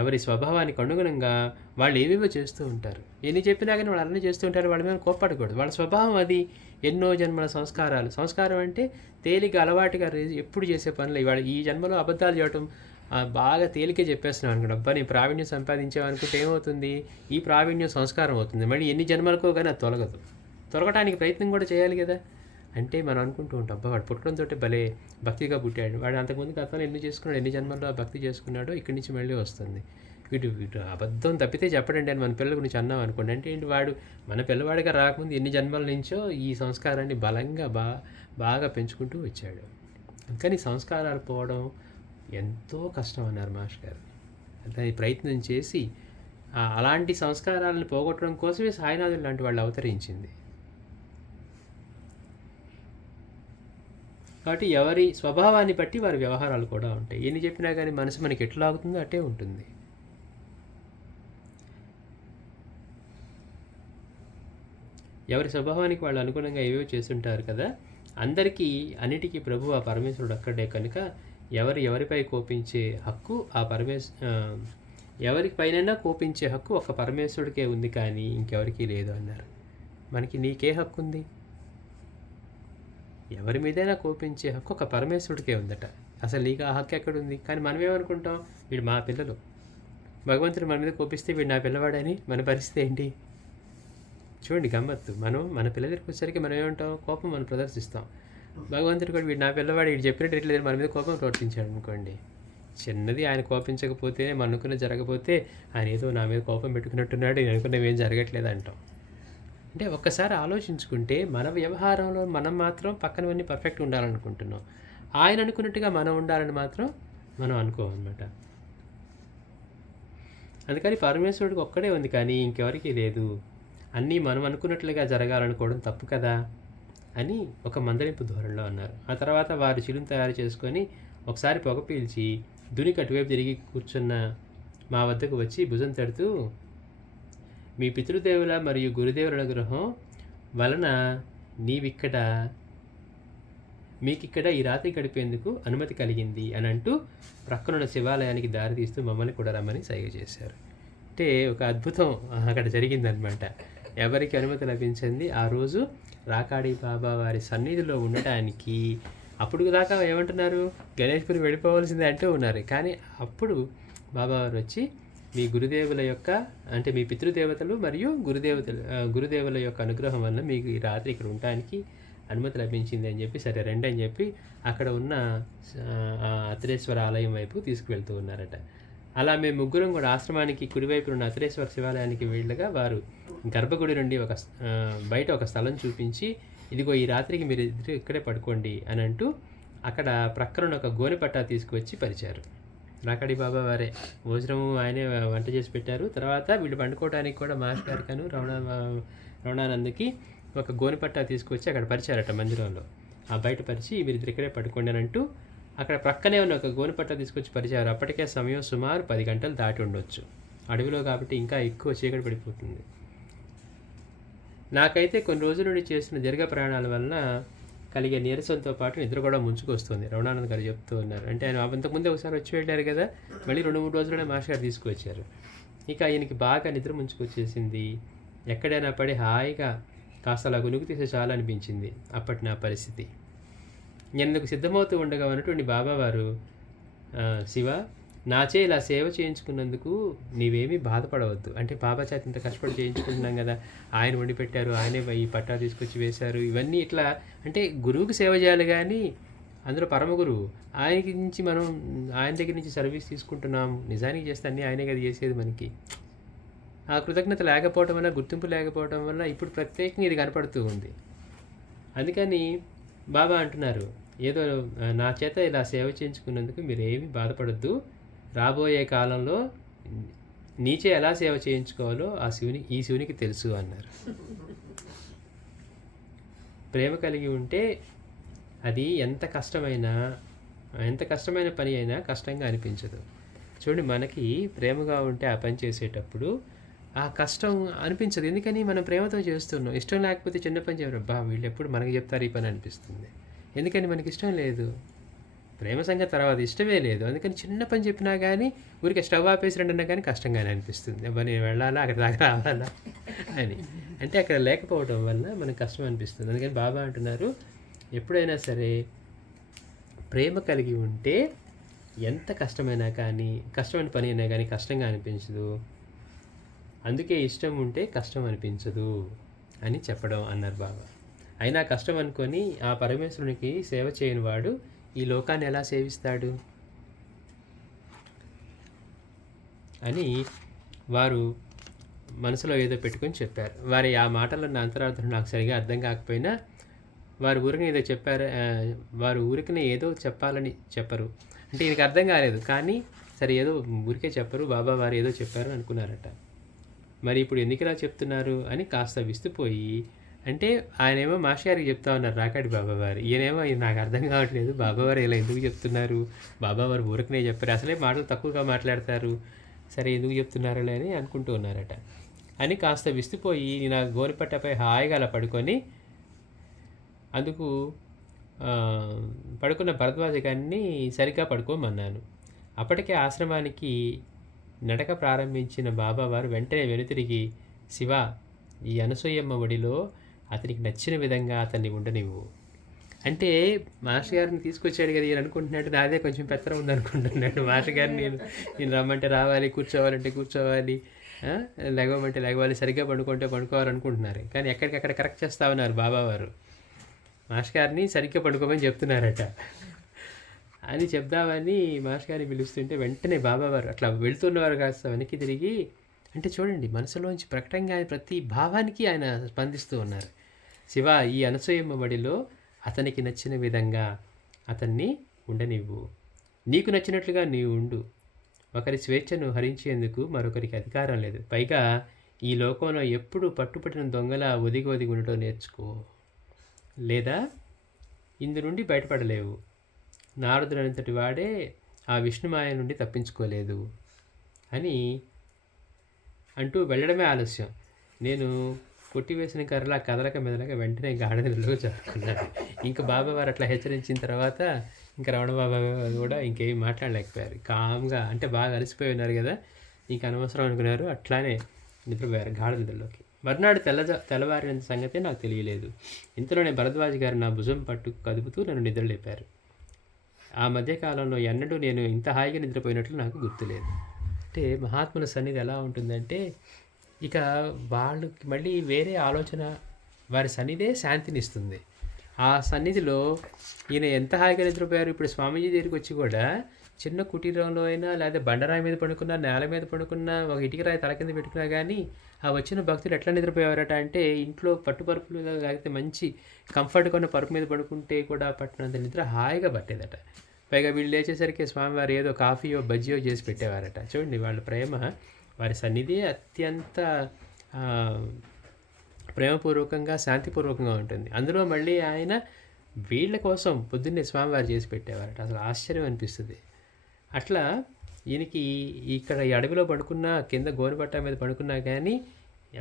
ఎవరి స్వభావానికి అనుగుణంగా వాళ్ళు ఏవేవో చేస్తూ ఉంటారు. ఎన్ని చెప్పినా కానీ వాళ్ళు అన్నీ చేస్తూ ఉంటారు, వాళ్ళ మీద కోప్పడకూడదు, వాళ్ళ స్వభావం అది. ఎన్నో జన్మల సంస్కారాలు. సంస్కారం అంటే తేలిక అలవాటుగా ఎప్పుడు చేసే పనులు. ఇవాళ ఈ జన్మలో అబద్ధాలు చేయటం బాగా తేలికే చెప్పేస్తున్నాం అనుకోండి, అబ్బా నేను ప్రావీణ్యం సంపాదించామనుకుంటే ఏమవుతుంది, ఈ ప్రావీణ్యం సంస్కారం అవుతుంది, మళ్ళీ ఎన్ని జన్మలకో కానీ అది తొలగదు. తొలగటానికి ప్రయత్నం కూడా చేయాలి కదా. అంటే మనం అనుకుంటూ ఉంటాం, అబ్బా వాడు పుట్టడంతో భలే భక్తిగా పుట్టాడు, వాడు అంతకుముందు గతంలో ఎన్ని చేసుకున్నాడు, ఎన్ని జన్మల్లో భక్తి చేసుకున్నాడో ఇక్కడి నుంచి మళ్ళీ వస్తుంది. వీడు అబద్ధం తప్పితే చెప్పడండి అని మన పిల్లల గురించి అన్నాం అనుకోండి, అంటే ఏంటి వాడు మన పిల్లవాడిగా రాకముందు ఎన్ని జన్మల నుంచో ఈ సంస్కారాన్ని బలంగా బాగా పెంచుకుంటూ వచ్చాడు. అందుకని సంస్కారాలు పోవడం ఎంతో కష్టం అన్నారు మాస్టర్ గారు. దాని ప్రయత్నం చేసి అలాంటి సంస్కారాలను పోగొట్టడం కోసమే సాయినాథుడు లాంటి వాళ్ళు అవతరించింది. కాబట్టి ఎవరి స్వభావాన్ని బట్టి వారి వ్యవహారాలు కూడా ఉంటాయి. ఎన్ని చెప్పినా కానీ మనసు మనకి ఎట్లా ఆగుతుందో అట్టే ఉంటుంది. ఎవరి స్వభావానికి వాళ్ళు అనుగుణంగా ఏవేవో చేస్తుంటారు కదా. అందరికీ అన్నిటికీ ప్రభు ఆ పరమేశ్వరుడు అక్కడే కనుక ఎవరిపై కోపించే హక్కు ఎవరికి పైన కోపించే హక్కు ఒక పరమేశ్వరుడికే ఉంది, కానీ ఇంకెవరికీ లేదు అన్నారు. మనకి నీకే హక్కు ఉంది? ఎవరి మీదైనా కోపించే హక్కు ఒక పరమేశ్వరుడికే ఉందట. అసలు నీకు ఆ హక్కు ఎక్కడుంది? కానీ మనం ఏమనుకుంటాం, వీడు మా పిల్లలు, భగవంతుడు మన మీద కోపిస్తే వీడు నా పిల్లవాడని. మన పరిస్థితి ఏంటి చూడండి గమ్మత్తు. మన పిల్లల దగ్గరికి వచ్చేసరికి మనం ఏమంటాం, కోపం మనం ప్రదర్శిస్తాం. భగవంతుడు కూడా వీడు నా పిల్లవాడు, వీడు చెప్పినట్టు ఎట్లేదు మన మీద కోపం ప్రవర్తించాడు అనుకోండి, చిన్నది ఆయన కోపించకపోతే మన అనుకున్న జరగకపోతే ఆయన ఏదో నా మీద కోపం పెట్టుకున్నట్టున్నాడు, నేను అనుకున్నవి ఏం జరగట్లేదు అంటాం. అంటే ఒక్కసారి ఆలోచించుకుంటే మన వ్యవహారంలో మనం మాత్రం పక్కనవన్నీ పర్ఫెక్ట్గా ఉండాలనుకుంటున్నాం, ఆయన అనుకున్నట్టుగా మనం ఉండాలని మాత్రం మనం అనుకోమన్నమాట. అందుకని పరమేశ్వరుడికి ఒక్కడే ఉంది, కానీ ఇంకెవరికి లేదు. అన్నీ మనం అనుకున్నట్లుగా జరగాలనుకోవడం తప్పు కదా అని ఒక మందలింపు ధోరణిలో అన్నారు. ఆ తర్వాత వారు చిలును తయారు చేసుకొని ఒకసారి పొగ పీల్చి దునికి అటువైపు తిరిగి కూర్చున్న మా వద్దకు వచ్చి భుజం తడుతూ, మీ పితృదేవుల మరియు గురుదేవుల అనుగ్రహం వలన మీకిక్కడ ఈ రాత్రి గడిపేందుకు అనుమతి కలిగింది అని అంటూ ప్రక్కనున్న శివాలయానికి దారి తీస్తూ మమ్మల్ని కూడా రమ్మని సైగ చేశారు. అంటే ఒక అద్భుతం అక్కడ జరిగిందనమాట. ఎవరికి అనుమతి లభించింది ఆ రోజు రాకాడి బాబా వారి సన్నిధిలో ఉండటానికి. అప్పుడు దాకా ఏమంటున్నారు, గణేష్పురి వెళ్ళిపోవాల్సిందే అంటూ ఉన్నారు. కానీ అప్పుడు బాబావారు వచ్చి మీ గురుదేవుల యొక్క అంటే మీ పితృదేవతలు మరియు గురుదేవుల యొక్క అనుగ్రహం వల్ల మీకు ఈ రాత్రి ఇక్కడ ఉండటానికి అనుమతి లభించింది అని చెప్పి, సరే రండి అని చెప్పి అక్కడ ఉన్న అత్రేశ్వర ఆలయం వైపు తీసుకువెళ్తూ ఉన్నారట. అలా మేము ముగ్గురం కూడా ఆశ్రమానికి కుడివైపు ఉన్న అత్రేశ్వర శివాలయానికి వెళ్ళగా వారు గర్భగుడి నుండి బయట ఒక స్థలం చూపించి, ఇదిగో ఈ రాత్రికి మీరు ఇక్కడే పడుకోండి అని అంటూ అక్కడ ప్రక్కన ఒక గోనెపట్టా తీసుకువచ్చి పరిచారు. రాకాడి బాబా వారే భోజనము ఆయనే వంట చేసి పెట్టారు. తర్వాత వీళ్ళు పండుకోవడానికి కూడా మాస్టర్ గారికను రమణానందకి ఒక గోనెపట్టా తీసుకువచ్చి అక్కడ పరిచారట మందిరంలో. ఆ బయట పరిచి మీరు ఇక్కడే పడుకోండి అని అంటూ అక్కడ ప్రక్కనే ఉన్న ఒక గోనెపట్ట తీసుకొచ్చి పరిచారు. అప్పటికే సమయం సుమారు 10 గంటలు దాటి ఉండొచ్చు. అడవిలో కాబట్టి ఇంకా ఎక్కువ చీకటి పడిపోతుంది. నాకైతే కొన్ని రోజుల నుండి చేసిన దీర్ఘ ప్రయాణాల వలన కలిగే నీరసంతో పాటు నిద్ర కూడా ముంచుకొస్తుంది. రమణానంద్ గారు చెప్తూ ఉన్నారు. అంటే ఆయన అంతకుముందే ఒకసారి వచ్చి వెళ్ళారు కదా, మళ్ళీ 2-3 రోజుల్లోనే మాస్టర్ గారు తీసుకువచ్చారు. ఇక ఆయనకి బాగా నిద్ర ముంచుకొచ్చేసింది. ఎక్కడైనా పడి హాయిగా కాస్త అలా గునుగు తీసే చాలనిపించింది అప్పటి నా పరిస్థితి. నేనందుకు సిద్ధమవుతూ ఉండగా ఉన్నటువంటి బాబావారు, శివ, నాచే ఇలా సేవ చేయించుకున్నందుకు నీవేమీ బాధపడవద్దు. అంటే బాబా చేత ఇంత కష్టపడి చేయించుకుంటున్నాం కదా, ఆయన వండి పెట్టారు, ఆయనే ఈ పట్టా తీసుకొచ్చి వేశారు, ఇవన్నీ ఇట్లా అంటే గురువుకి సేవ చేయాలి కానీ అందులో పరమ గురువు ఆయనకి నుంచి మనం ఆయన దగ్గర నుంచి సర్వీస్ తీసుకుంటున్నాము. నిజానికి చేస్తే అన్నీ ఆయనే కదా చేసేది మనకి. ఆ కృతజ్ఞత లేకపోవడం వల్ల, గుర్తింపు లేకపోవడం వల్ల ఇప్పుడు ప్రత్యేకంగా ఇది కనపడుతూ ఉంది. అందుకని బాబా అంటున్నారు, ఏదో నా చేత ఇలా సేవ చేయించుకున్నందుకు మీరేమీ బాధపడద్దు. రాబోయే కాలంలో నీచే ఎలా సేవ చేయించుకోవాలో ఈ శివునికి తెలుసు అన్నారు. ప్రేమ కలిగి ఉంటే అది ఎంత కష్టమైన పని అయినా కష్టంగా అనిపించదు. చూడండి, మనకి ప్రేమగా ఉంటే ఆ పని చేసేటప్పుడు ఆ కష్టం అనిపించదు. ఎందుకని మనం ప్రేమతో చేస్తున్నాం. ఇష్టం లేకపోతే చిన్న పని చేయరు, వీళ్ళు ఎప్పుడు మనకి చెప్తారు ఈ పని అనిపిస్తుంది. ఎందుకని మనకి ఇష్టం లేదు, ప్రేమ సంగతి తర్వాత ఇష్టమే లేదు. అందుకని చిన్న పని చెప్పినా కానీ ఊరికి స్టవ్ ఆపేసి రండి కానీ కష్టంగానే అనిపిస్తుంది. నేను వెళ్ళాలా, అక్కడ దాకా రావాలా అని. అంటే అక్కడ లేకపోవడం వల్ల మనకు కష్టం అనిపిస్తుంది. అందుకని బాబా అంటున్నారు, ఎప్పుడైనా సరే ప్రేమ కలిగి ఉంటే ఎంత కష్టమైన పని అయినా కానీ కష్టంగా అనిపించదు. అందుకే ఇష్టం ఉంటే కష్టం అనిపించదు అని చెప్పడం అన్నారు బాబా. అయినా కష్టం అనుకొని ఆ పరమేశ్వరునికి సేవ చేయని వాడు ఈ లోకాన్ని ఎలా సేవిస్తాడు అని వారు మనసులో ఏదో పెట్టుకొని చెప్పారు. వారి ఆ మాటల్లో నా అంతరార్థం నాకు సరిగా అర్థం కాకపోయినా వారు ఊరికనే ఏదో చెప్పాలని చెప్పరు. అంటే ఈయనకి అర్థం కాలేదు కానీ సరే ఏదో ఊరికే చెప్పరు, బాబా వారు ఏదో చెప్పారు అనుకున్నారట. మరి ఇప్పుడు ఎందుకు ఇలా చెప్తున్నారు అని కాస్త విస్తుపోయి, అంటే ఆయనేమో మాస్టర్ గారికి చెప్తా ఉన్నారు, రాకాడి బాబావారు. ఈయనేమో నాకు అర్థం కావట్లేదు, బాబావారు ఇలా ఎందుకు చెప్తున్నారు, బాబావారు ఊరకనే చెప్పారు, అసలే మాటలు తక్కువగా మాట్లాడతారు, సరే ఎందుకు చెప్తున్నారులే అని అనుకుంటూ ఉన్నారట. అని కాస్త విస్తుపోయి నేను ఆ గోనెపట్టపై హాయిగా అలా పడుకొని అందుకు పడుకున్న భరద్వాజ గారిని సరిగ్గా పడుకోమన్నాను. అప్పటికే ఆశ్రమానికి నడక ప్రారంభించిన బాబావారు వెంటనే వెనుతిరిగి, శివ, ఈ అనసూయమ్మ ఒడిలో అతనికి నచ్చిన విధంగా అతన్ని ఉండనివ్వు. అంటే మాస్టర్ గారిని తీసుకొచ్చాడు కదా, ఈయన అనుకుంటున్నాడు నాదే కొంచెం పెత్తనం ఉందనుకుంటున్నాడు. మాస్టర్ గారిని నేను రమ్మంటే రావాలి, కూర్చోవాలంటే కూర్చోవాలి, లెగవమంటే లెగవాలి, సరిగ్గా పడుకుంటే పడుకోవాలనుకుంటున్నారు. కానీ ఎక్కడికక్కడ కరెక్ట్ చేస్తూ ఉన్నారు బాబావారు. మాస్టర్ గారిని సరిగ్గా పడుకోమని చెప్తున్నారట. అని చెప్దామని మాస్టర్ గారిని పిలుస్తుంటే వెంటనే బాబావారు అట్లా వెళ్తున్నవారు కాస్త వెనక్కి తిరిగి, అంటే చూడండి మనసులోంచి ప్రకటంగా ప్రతి భావానికి ఆయన స్పందిస్తూ ఉన్నారు. శివ, ఈ అనసూయమ్మ బడిలో అతనికి నచ్చిన విధంగా అతన్ని ఉండనివ్వు. నీకు నచ్చినట్లుగా నీవు ఉండు. ఒకరి స్వేచ్ఛను హరించేందుకు మరొకరికి అధికారం లేదు. పైగా ఈ లోకంలో ఎప్పుడు పట్టుపట్టిన దొంగలా ఒదిగి ఉండటం నేర్చుకో, లేదా ఇందు నుండి బయటపడలేవు. నారదులంతటి వాడే ఆ విష్ణుమాయ నుండి తప్పించుకోలేదు అని అంటూ వెళ్ళడమే ఆలస్యం. నేను కొట్టివేసిన కర్రలా కదలక మెదలక వెంటనే గాఢనిద్రలోకి జారుకున్నాను. ఇంకా బాబావారు అట్లా హెచ్చరించిన తర్వాత ఇంకా రమణ బాబా కూడా ఇంకేం మాట్లాడలేకపోయారు. కామ్గా, అంటే బాగా అలసిపోయి ఉన్నారు కదా, ఇంక అనవసరం అనుకున్నారు, అట్లానే నిద్రపోయారు గాఢ నిద్రలోకి. మర్నాడు తెల్లవారిన సంగతే నాకు తెలియలేదు. ఇంతలోనే భరద్వాజ్ గారు నా భుజం పట్టు కదుపుతూ నన్ను నిద్రలేపారు. ఆ మధ్యకాలంలో ఎన్నడూ నేను ఇంత హాయిగా నిద్రపోయినట్లు నాకు గుర్తులేదు. అంటే మహాత్ముల సన్నిధి ఎలా ఉంటుందంటే ఇక వాళ్ళకి మళ్ళీ వేరే ఆలోచన, వారి సన్నిధే శాంతినిస్తుంది. ఆ సన్నిధిలో ఈయన ఎంత హాయిగా నిద్రపోయారు. ఇప్పుడు స్వామీజీ దగ్గరికి వచ్చి కూడా చిన్న కుటీరంలో అయినా, లేదా బండరాయి మీద పడుకున్నా, నేల మీద పడుకున్నా, ఒక ఇటుకరాయి తల కింద పెట్టుకున్నా కానీ ఆ వచ్చిన భక్తులు ఎట్లా నిద్రపోయేవారట అంటే, ఇంట్లో పట్టుపరుపులు లేకపోతే మంచి కంఫర్ట్గా ఉన్న పరుపు మీద పడుకుంటే కూడా పట్టినంత నిద్ర హాయిగా పట్టేదట. పైగా వీళ్ళు లేచేసరికి స్వామివారు ఏదో కాఫీయో బజ్జీయో చేసి పెట్టేవారట. చూడండి, వాళ్ళ ప్రేమ, వారి సన్నిధి అత్యంత ప్రేమపూర్వకంగా శాంతిపూర్వకంగా ఉంటుంది. అందులో మళ్ళీ ఆయన వీళ్ళ కోసం పొద్దున్నే స్వామివారు చేసి పెట్టేవారట. అసలు ఆశ్చర్యం అనిపిస్తుంది. అట్లా ఈయనకి ఇక్కడ ఈ అడవిలో పడుకున్నా, కింద గోరుపట్ట మీద పడుకున్నా కానీ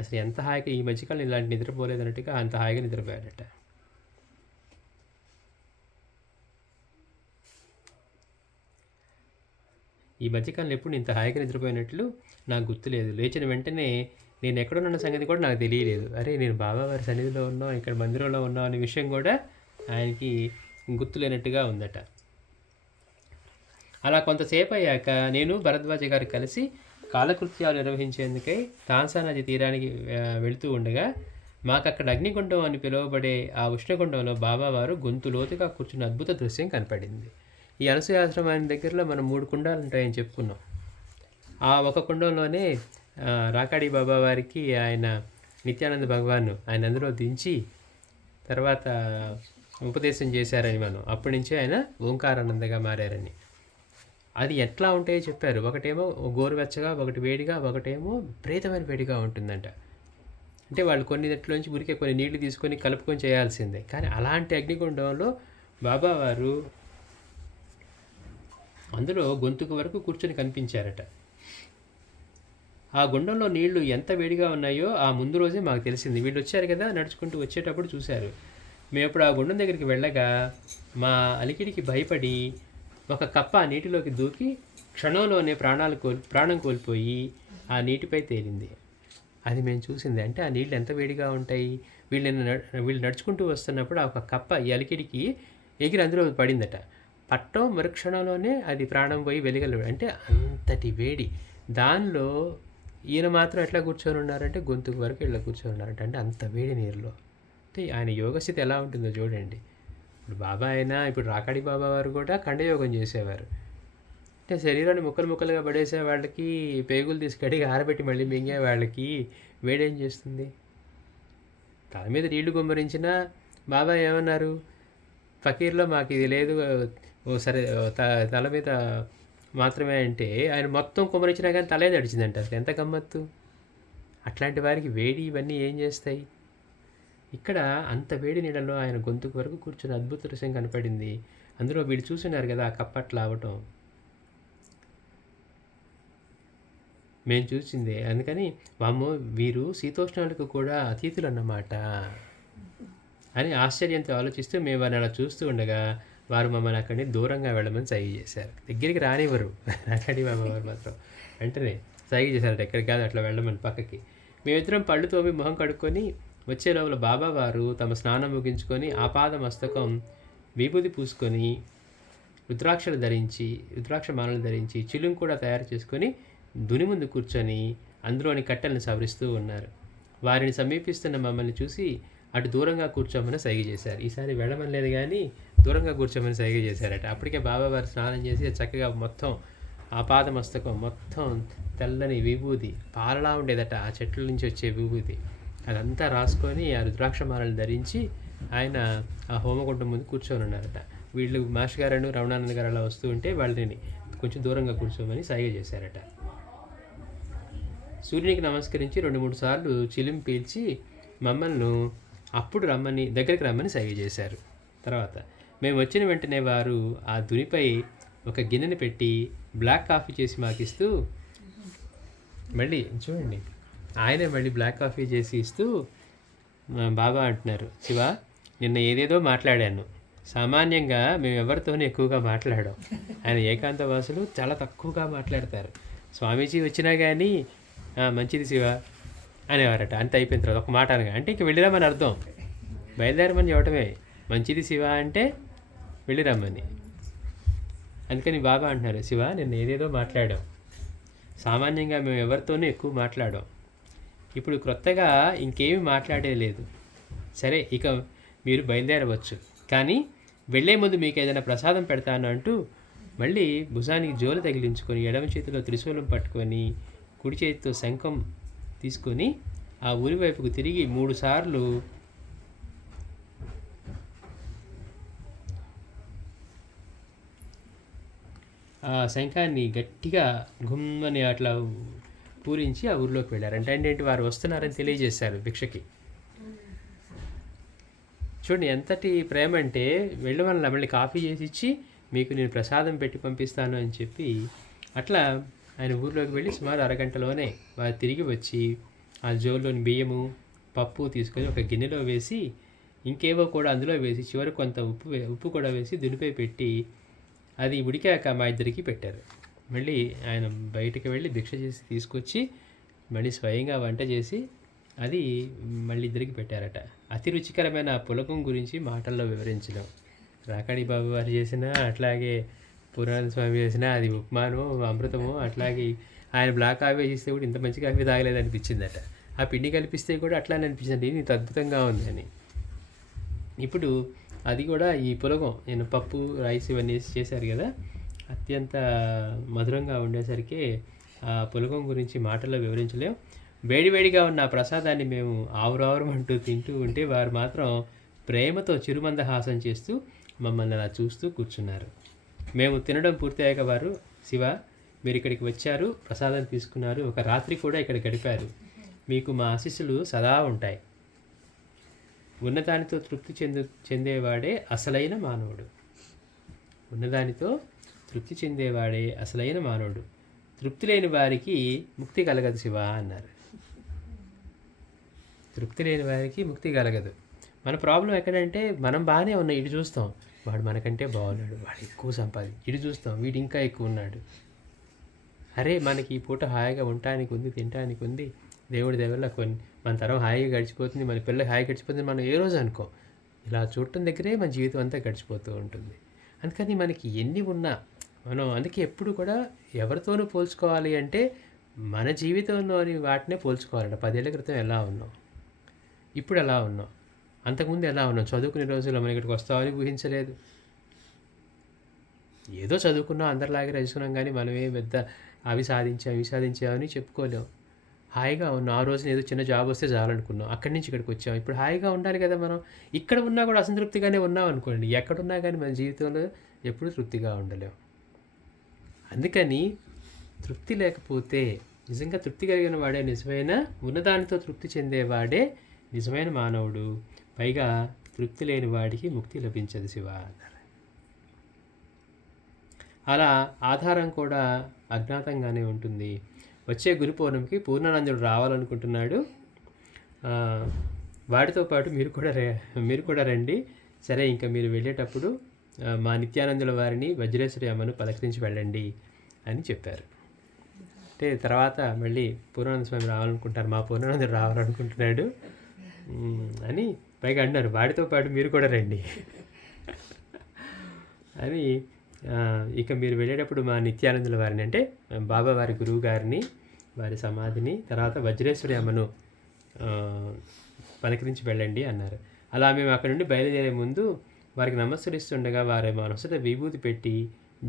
అసలు ఎంత హాయిగా, ఈ మధ్యకాలం ఇలాంటి నిద్రపోలేదన్నట్టుగా అంత హాయిగా నిద్రపోయాడట. ఈ మధ్యకాలంలో ఎప్పుడు ఇంత హాయిగా నిద్రపోయినట్లు నాకు గుర్తులేదు. లేచిన వెంటనే నేను ఎక్కడున్న సంగతి కూడా నాకు తెలియలేదు. అరే, నేను బాబావారి సన్నిధిలో ఉన్నాం, ఇక్కడ మందిరంలో ఉన్నాం అనే విషయం కూడా ఆయనకి గుర్తులేనట్టుగా ఉందట. అలా కొంతసేపు అయ్యాక నేను భరద్వాజ గారు కలిసి కాలకృత్యాలు నిర్వహించేందుకై తాన్సా నది తీరానికి వెళుతూ ఉండగా మాకు అక్కడ అగ్నిగుండం అని పిలువబడే ఆ ఉష్ణగుండంలో బాబావారు గొంతు లోతుగా కూర్చున్న అద్భుత దృశ్యం కనపడింది. ఈ అనసూయాశ్రమాన్ని దగ్గరలో మనం 3 కుండాలు ఉంటాయని చెప్పుకున్నాం. ఆ ఒక కుండంలోనే రాకాడి బాబా వారికి ఆయన నిత్యానంద భగవాన్ ఆయన అందులో దించి తర్వాత ఉపదేశం చేశారని మనం అప్పటి నుంచే ఆయన ఓంకారానందగా మారారని. అది ఎట్లా ఉంటాయో చెప్పారు. ఒకటేమో గోరువెచ్చగా, ఒకటి వేడిగా, ఒకటేమో విపరీతమైన వేడిగా ఉంటుందంట. అంటే వాళ్ళు కొన్నిట్లోంచి ఉరికే కొన్ని నీళ్లు తీసుకొని కలుపుకొని చేయాల్సిందే. కానీ అలాంటి అగ్నిగుండంలో బాబావారు అందులో గొంతుకు వరకు కూర్చొని కనిపించారట. ఆ గుండంలో నీళ్లు ఎంత వేడిగా ఉన్నాయో ఆ ముందు రోజే మాకు తెలిసింది. వీళ్ళు వచ్చారు కదా, నడుచుకుంటూ వచ్చేటప్పుడు చూశారు. మేము ఇప్పుడు ఆ గుండం దగ్గరికి వెళ్ళగా మా అలికిడికి భయపడి ఒక కప్ప ఆ నీటిలోకి దూకి క్షణంలోనే ప్రాణం కోల్పోయి ఆ నీటిపై తేలింది. అది మేము చూసింది. అంటే ఆ నీళ్ళు ఎంత వేడిగా ఉంటాయి. వీళ్ళు నడుచుకుంటూ వస్తున్నప్పుడు ఆ ఒక కప్ప ఈ అలికిడికి ఎగిరి అందులో పడిందట. పట్టం మరుక్షణంలోనే అది ప్రాణం పోయి వెలిగలడు. అంటే అంతటి వేడి. దానిలో ఈయన మాత్రం ఎట్లా కూర్చొని ఉన్నారంటే గొంతుకు వరకు ఇలా కూర్చొని ఉన్నారంట. అంటే అంత వేడి నీరులో. అంటే ఆయన యోగస్థితి ఎలా ఉంటుందో చూడండి. ఇప్పుడు బాబా అయినా, ఇప్పుడు రాకాడి బాబా వారు కూడా ఖండయోగం చేసేవారు. అంటే శరీరాన్ని ముక్కలు ముక్కలుగా పడేసే వాళ్ళకి, పేగులు తీసుకడిగి ఆరబెట్టి మళ్ళీ మింగే వాళ్ళకి వేడేం చేస్తుంది? తల మీద నీళ్లు గుమ్మరించినా బాబా ఏమన్నారు? ఫకీర్లో మాకు ఇది లేదు, సరే తల మీద మాత్రమే అంటే ఆయన మొత్తం కుమ్మరించినా కానీ తలే తడిచిందంట. అసలు ఎంత గమ్మత్తు! అట్లాంటి వారికి వేడి ఇవన్నీ ఏం చేస్తాయి? ఇక్కడ అంత వేడి నీడలో ఆయన గొంతుకు వరకు కూర్చొని అద్భుత దృశ్యం కనపడింది. అందులో వీళ్ళు చూస్తున్నారు కదా ఆ కప్పట్లా అవటం, మేము చూసిందే. అందుకని వామ్మో, వీరు శీతోష్ణాలకు కూడా అతీతులు అన్నమాట అని ఆశ్చర్యంతో ఆలోచిస్తూ మేము వారిని అలా చూస్తూ ఉండగా వారు మమ్మల్ని అక్కడిని దూరంగా వెళ్ళమని సైగ చేశారు. దగ్గరికి రానివ్వరు రాకాడి బాబా వారు మాత్రం. వెంటనే సైగ చేశారట, ఎక్కడికి కాదు అట్లా వెళ్ళమని పక్కకి. మేమిద్దరం పళ్ళు తోమి మొహం కడుక్కొని వచ్చే లోపల బాబా వారు తమ స్నానం ముగించుకొని ఆపాద మస్తకం విభూది పూసుకొని రుద్రాక్ష మాలలు ధరించి చిలుం కూడా తయారు చేసుకొని దుని ముందు కూర్చొని అందులోని కట్టెలను సవరిస్తూ ఉన్నారు. వారిని సమీపిస్తున్న మమ్మల్ని చూసి అటు దూరంగా కూర్చోమని సైగ చేశారు. ఈసారి వెళ్ళమని లేదు కానీ దూరంగా కూర్చోమని సైగ చేశారట. అప్పటికే బాబావారు స్నానం చేసి చక్కగా మొత్తం ఆపాద మస్తకం మొత్తం తెల్లని విభూది పాలలా ఉండేదట. ఆ చెట్ల నుంచి వచ్చే విభూది అదంతా రాసుకొని ఆ రుద్రాక్షమాలను ధరించి ఆయన ఆ హోమగుండం ముందు కూర్చొని ఉన్నారట. వీళ్ళు మాస్టర్ గారు రమణానంద గారు అలా వస్తూ ఉంటే వాళ్ళని కొంచెం దూరంగా కూర్చోమని సైగ చేశారట. సూర్యునికి నమస్కరించి 2-3 సార్లు చిలిం పీల్చి మమ్మల్ని అప్పుడు దగ్గరికి రమ్మని సైగ చేశారు. తర్వాత మేము వచ్చిన వెంటనే వారు ఆ దునిపై ఒక గిన్నెని పెట్టి బ్లాక్ కాఫీ చేసి మాకిస్తూ, మళ్ళీ చూడండి ఆయనే మళ్ళీ బ్లాక్ కాఫీ చేసి ఇస్తూ బాబా అంటున్నారు, శివ నిన్న ఏదేదో మాట్లాడాను. సామాన్యంగా మేము ఎవరితోనే ఎక్కువగా మాట్లాడాం. ఆయన ఏకాంతవాసులు చాలా తక్కువగా మాట్లాడతారు. స్వామీజీ వచ్చినా కానీ మంచిది శివ అనేవారట. అంత అయిపోయిన తర్వాత ఒక మాట అనగా అంటే ఇంక వెళ్ళిరామని అర్థం, బయలుదేరమని చెప్పటమే. మంచిది శివ అంటే వెళ్ళిరమ్మని. అందుకని బాబా అంటున్నారు, శివ నిన్న ఏదేదో మాట్లాడాం. సామాన్యంగా మేము ఎవరితోనూ ఎక్కువ మాట్లాడాం. ఇప్పుడు క్రొత్తగా ఇంకేమీ మాట్లాడే లేదు. సరే ఇక మీరు బయలుదేరవచ్చు, కానీ వెళ్ళే ముందు మీకు ఏదైనా ప్రసాదం పెడతాను అంటూ మళ్ళీ భుజానికి జోలు తగిలించుకొని ఎడమ చేతిలో త్రిశూలం పట్టుకొని కుడి చేతితో శంఖం తీసుకొని ఆ ఊరి వైపుకు తిరిగి 3 సార్లు ఆ శంఖాన్ని గట్టిగా గుమ్మని అట్లా పూరించి ఆ ఊరిలోకి వెళ్ళారు. అంటే వారు వస్తున్నారని తెలియజేశారు భిక్షకి. చూడండి ఎంతటి ప్రేమ అంటే, వెళ్ళి వాళ్ళ మళ్ళీ కాఫీ చేసి ఇచ్చి, మీకు నేను ప్రసాదం పెట్టి పంపిస్తాను అని చెప్పి, అట్లా ఆయన ఊర్లోకి వెళ్ళి సుమారు అరగంటలోనే వారు తిరిగి వచ్చి, ఆ జోల్లోని బియ్యము, పప్పు తీసుకొని ఒక గిన్నెలో వేసి, ఇంకేవో కూడా అందులో వేసి, చివరికి కొంత ఉప్పు కూడా వేసి దునిపై పెట్టి, అది ఉడికాక మా ఇద్దరికి పెట్టారు. మళ్ళీ ఆయన బయటికి వెళ్ళి భిక్ష చేసి తీసుకొచ్చి మళ్ళీ స్వయంగా వంట చేసి అది మళ్ళీ ఇద్దరికి పెట్టారట. అతి రుచికరమైన ఆ పులకం గురించి మాటల్లో వివరించడం. రాకాడి బాబు వారు చేసిన, అట్లాగే పూర్ణానంద స్వామి చేసిన అది ఉప్మాను అమృతము, అట్లాగే ఆయన బ్లాక్ కాఫీ చేస్తే కూడా ఇంత మంచి కాఫీ తాగలేదు అనిపించిందట. ఆ పిండి కలిపిస్తే కూడా అట్లానే అనిపించింది, ఇంత అద్భుతంగా ఉందని. ఇప్పుడు అది కూడా ఈ పులగం, నేను పప్పు రైస్ ఇవన్నీ చేశారు కదా, అత్యంత మధురంగా ఉండేసరికి ఆ పులగం గురించి మాటల్లో వివరించలేం. వేడివేడిగా ఉన్న ఆ ప్రసాదాన్ని మేము ఆవురావురమంటూ తింటూ ఉంటే, వారు మాత్రం ప్రేమతో చిరుమందహాసం చేస్తూ మమ్మల్ని అలా చూస్తూ కూర్చున్నారు. మేము తినడం పూర్తయ్యాక వారు, శివ మీరు ఇక్కడికి వచ్చారు, ప్రసాదం తీసుకున్నారు, ఒక రాత్రి కూడా ఇక్కడ గడిపారు, మీకు మా ఆశీస్సులు సదా ఉంటాయి. ఉన్నదానితో తృప్తి చెందేవాడే అసలైన మానవుడు. ఉన్నదానితో తృప్తి చెందేవాడే అసలైన మానవుడు. తృప్తి లేని వారికి ముక్తి కలగదు శివ అన్నారు. తృప్తి లేని వారికి ముక్తి కలగదు. మన ప్రాబ్లం ఎక్కడంటే, మనం బాగానే ఉన్నాం, ఇటు చూస్తాం వాడు మనకంటే బాగున్నాడు, వాడు ఎక్కువ ఇటు చూస్తాం వీడు ఇంకా ఎక్కువ ఉన్నాడు. అరే మనకి ఈ పూట హాయిగా ఉండటానికి ఉంది, తినటానికి ఉంది, దేవుడి దగ్గర కొన్ని మన తరం హాయిగా గడిచిపోతుంది, మన పిల్లలు హాయిగా గడిచిపోతుంది, మనం ఏ రోజు అనుకో. ఇలా చూడటం దగ్గరే మన జీవితం అంతా గడిచిపోతూ ఉంటుంది. అందుకని మనకి ఎన్ని ఉన్నా మనం అందుకే ఎప్పుడు కూడా ఎవరితోనూ పోల్చుకోవాలి అంటే మన జీవితంలోని వాటినే పోల్చుకోవాలంట. 10 ఏళ్ల క్రితం ఎలా ఉన్నాం, ఇప్పుడు ఎలా ఉన్నాం, అంతకుముందు ఎలా ఉన్నాం. చదువుకునే రోజుల్లో మనం ఇక్కడికి వస్తామని ఊహించలేదు. ఏదో చదువుకున్నాం, అందరిలాగే రచుకున్నాం, కానీ మనమే పెద్ద అవి సాధించామని చెప్పుకోలేం. హాయిగా ఉన్నాం. ఆ రోజున ఏదో చిన్న జాబ్ వస్తే చాలనుకున్నాం, అక్కడి నుంచి ఇక్కడికి వచ్చాం. ఇప్పుడు హాయిగా ఉండాలి కదా. మనం ఇక్కడ ఉన్నా కూడా అసంతృప్తిగానే ఉన్నాం అనుకోండి, ఎక్కడున్నా కానీ మన జీవితంలో ఎప్పుడూ తృప్తిగా ఉండలేం. అందుకని తృప్తి లేకపోతే, నిజంగా తృప్తి కలిగిన వాడే నిజమైన, ఉన్నదానితో తృప్తి చెందేవాడే నిజమైన మానవుడు. పైగా తృప్తి లేని వాడికి ముక్తి లభించదు శివ అన్నారు. అలా ఆధారం కూడా అజ్ఞాతంగానే ఉంటుంది. వచ్చే గురు పౌర్ణమికి పూర్ణానందుడు రావాలనుకుంటున్నాడు. వాడితో పాటు మీరు కూడా రండి. సరే, ఇంకా మీరు వెళ్ళేటప్పుడు మా నిత్యానందుల వారిని వజ్రేశ్వరి అమ్మను పలకరించి వెళ్ళండి అని చెప్పారు. అంటే తర్వాత మళ్ళీ పూర్ణానంద స్వామి రావాలనుకుంటారు, మా పూర్ణానందుడు రావాలనుకుంటున్నాడు అని పైగా అన్నారు, వాడితో పాటు మీరు కూడా రండి అని. ఇక మీరు వెళ్ళేటప్పుడు మా నిత్యానందుల వారిని, అంటే బాబా వారి గురువు గారిని, వారి సమాధిని, తర్వాత వజ్రేశ్వరి అమ్మను పలకరించి వెళ్ళండి అన్నారు. అలా మేము అక్కడ నుండి బయలుదేరే ముందు వారికి నమస్కరిస్తుండగా వారి మనసుతో విభూతి పెట్టి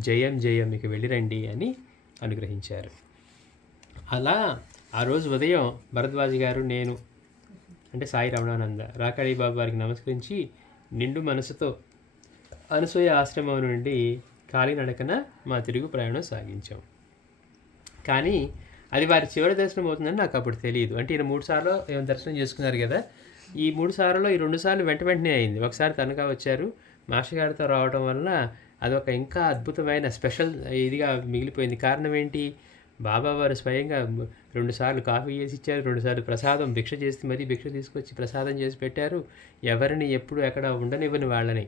జయం జయం మీకు వెళ్ళిరండి అని అనుగ్రహించారు. అలా ఆ రోజు ఉదయం భరద్వాజి గారు, నేను, అంటే సాయి రమణానంద, రాకాడి బాబు వారికి నమస్కరించి నిండు మనసుతో అనసూయ ఆశ్రమం నుండి కాలినడకన మా తిరుగు ప్రయాణం సాగించాం. కానీ అది వారి చివరి దర్శనం అవుతుందని నాకు అప్పుడు తెలియదు. అంటే ఈయన 3 సార్లు ఏమైనా దర్శనం చేసుకున్నారు కదా, ఈ 3 సార్లలో ఈ 2 సార్లు వెంటనే అయింది. ఒకసారి తనగా వచ్చారు, మాస్టర్ గారితో రావడం వలన అదొక ఇంకా అద్భుతమైన స్పెషల్ ఇదిగా మిగిలిపోయింది. కారణం ఏంటి, బాబా వారు స్వయంగా 2 సార్లు కాఫీ చేసి ఇచ్చారు, 2 సార్లు ప్రసాదం భిక్ష చేసి మరీ భిక్ష తీసుకొచ్చి ప్రసాదం చేసి పెట్టారు. ఎవరిని ఎప్పుడు ఎక్కడ ఉండనివ్వని వాళ్ళని.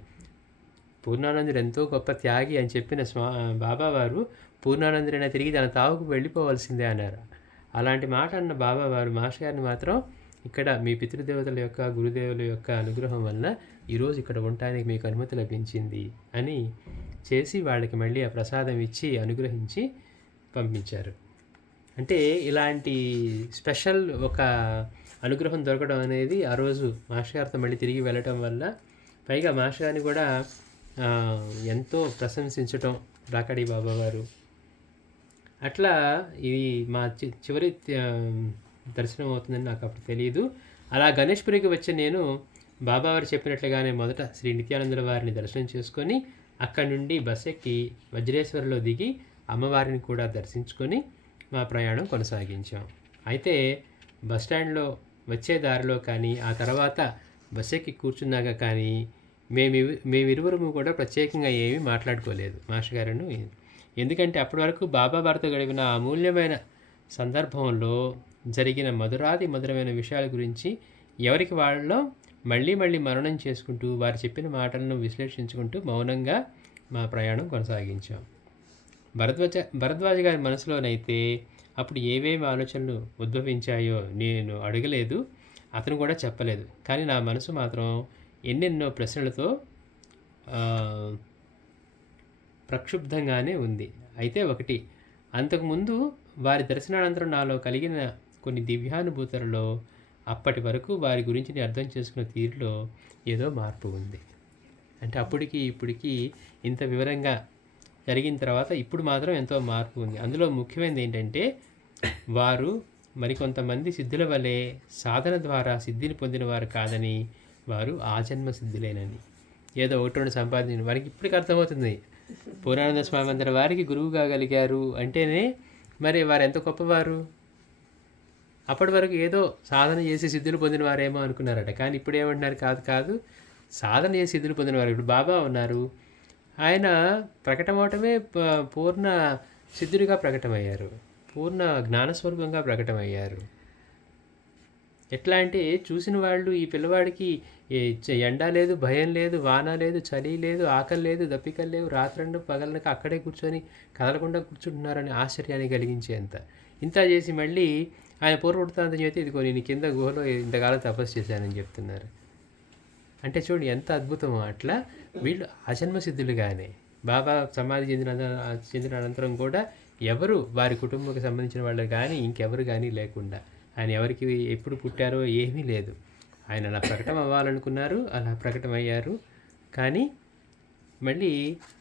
పూర్ణానందుడు ఎంతో గొప్ప త్యాగి అని చెప్పిన బాబావారు పూర్ణానందుడైనా తిరిగి తన తావుకు వెళ్ళిపోవాల్సిందే అన్నారు. అలాంటి మాట అన్న బాబావారు మాస్టర్ గారిని మాత్రం, ఇక్కడ మీ పితృదేవతల యొక్క, గురుదేవుల యొక్క అనుగ్రహం వలన ఈరోజు ఇక్కడ ఉండటానికి మీకు అనుమతి లభించింది అని చేసి వాళ్ళకి మళ్ళీ ఆ ప్రసాదం ఇచ్చి అనుగ్రహించి పంపించారు. అంటే ఇలాంటి స్పెషల్ ఒక అనుగ్రహం దొరకడం అనేది ఆ రోజు మాస్టర్ గారితో మళ్ళీ తిరిగి వెళ్ళటం వల్ల, పైగా మాస్టర్ గారిని కూడా ఎంతో ప్రశంసించటం రాకాడి బాబా వారు. అట్లా ఇది మా చివరి దర్శనం అవుతుందని నాకు అప్పుడు తెలియదు. అలా గణేష్పురికి వచ్చే నేను బాబావారు చెప్పినట్లుగానే మొదట శ్రీ నిత్యానందుల వారిని దర్శనం చేసుకొని అక్కడి నుండి బస్ ఎక్కి వజ్రేశ్వరిలో దిగి అమ్మవారిని కూడా దర్శించుకొని మా ప్రయాణం కొనసాగించాం. అయితే బస్టాండ్లో వచ్చే దారిలో కానీ, ఆ తర్వాత బస్ ఎక్కి కూర్చున్నాక కానీ మేమిరువురము కూడా ప్రత్యేకంగా ఏమీ మాట్లాడుకోలేదు మాస్టర్ గారును. ఎందుకంటే అప్పటి వరకు బాబా వారితో గడిపిన అమూల్యమైన సందర్భంలో జరిగిన మధురమైన విషయాల గురించి ఎవరికి వాళ్ళలో మళ్ళీ మళ్ళీ మననం చేసుకుంటూ వారు చెప్పిన మాటలను విశ్లేషించుకుంటూ మౌనంగా మా ప్రయాణం కొనసాగించాం. భరద్వాజ గారి మనసులోనైతే అప్పుడు ఏవేమి ఆలోచనలు ఉద్భవించాయో నేను అడగలేదు, అతను కూడా చెప్పలేదు. కానీ నా మనసు మాత్రం ఎన్నెన్నో ప్రశ్నలతో ప్రక్షుబ్ధంగానే ఉంది. అయితే ఒకటి, అంతకుముందు వారి దర్శనానంతరం నాలో కలిగిన కొన్ని దివ్యానుభూతులలో అప్పటి వరకు వారి గురించి నేను అర్థం చేసుకున్న తీరులో ఏదో మార్పు ఉంది. అంటే అప్పటికి ఇప్పటికి ఇంత వివరంగా జరిగిన తర్వాత ఇప్పుడు మాత్రం ఎంతో మార్పు ఉంది. అందులో ముఖ్యమైనది ఏంటంటే వారు మరికొంతమంది సిద్ధుల వలె సాధన ద్వారా సిద్ధిని పొందిన వారు కాదని, వారు ఆజన్మ సిద్ధులేనని. ఏదో ఒకటి రెండు సంపాదించిన వారికి ఇప్పటికి అర్థమవుతుంది. పూర్ణానంద స్వామి అందరి వారికి గురువు కాగలిగారు అంటేనే మరి వారు ఎంత గొప్పవారు. అప్పటి వరకు ఏదో సాధన చేసి సిద్ధులు పొందిన వారేమో అనుకున్నారట. కానీ ఇప్పుడు ఏమంటున్నారు, కాదు సాధన చేసి సిద్ధులు పొందిన వారు. ఇప్పుడు బాబా ఉన్నారు, ఆయన ప్రకటమవటమే పూర్ణ సిద్ధుడిగా ప్రకటమయ్యారు, పూర్ణ జ్ఞానస్వరూపంగా ప్రకటమయ్యారు. ఎట్లా అంటే చూసిన వాళ్ళు ఈ పిల్లవాడికి ఎండ లేదు, భయం లేదు, వాన లేదు, చలి లేదు, ఆకలి లేదు, దప్పికలు లేవు, రాత్రండు పగలనక అక్కడే కూర్చొని కదలకుండా కూర్చుంటున్నారని ఆశ్చర్యాన్ని కలిగించేంత. ఇంత చేసి మళ్ళీ ఆయన పూర్వవృత్తాంతం చేతి ఇదిగో నేను కింద గుహలో ఇంతకాలం తపస్సు చేశానని చెప్తున్నారు. అంటే చూడండి ఎంత అద్భుతమో. అట్లా వీళ్ళు ఆజన్మ సిద్ధులుగానే బాబా సమాధి చెందిన అనంతరం కూడా ఎవరు వారి కుటుంబానికి సంబంధించిన వాళ్ళు కానీ ఇంకెవరు కానీ లేకుండా, ఆయన ఎవరికి ఎప్పుడు పుట్టారో ఏమీ లేదు. ఆయన అలా ప్రకటన అవ్వాలనుకున్నారు, అలా ప్రకటమయ్యారు. కానీ మళ్ళీ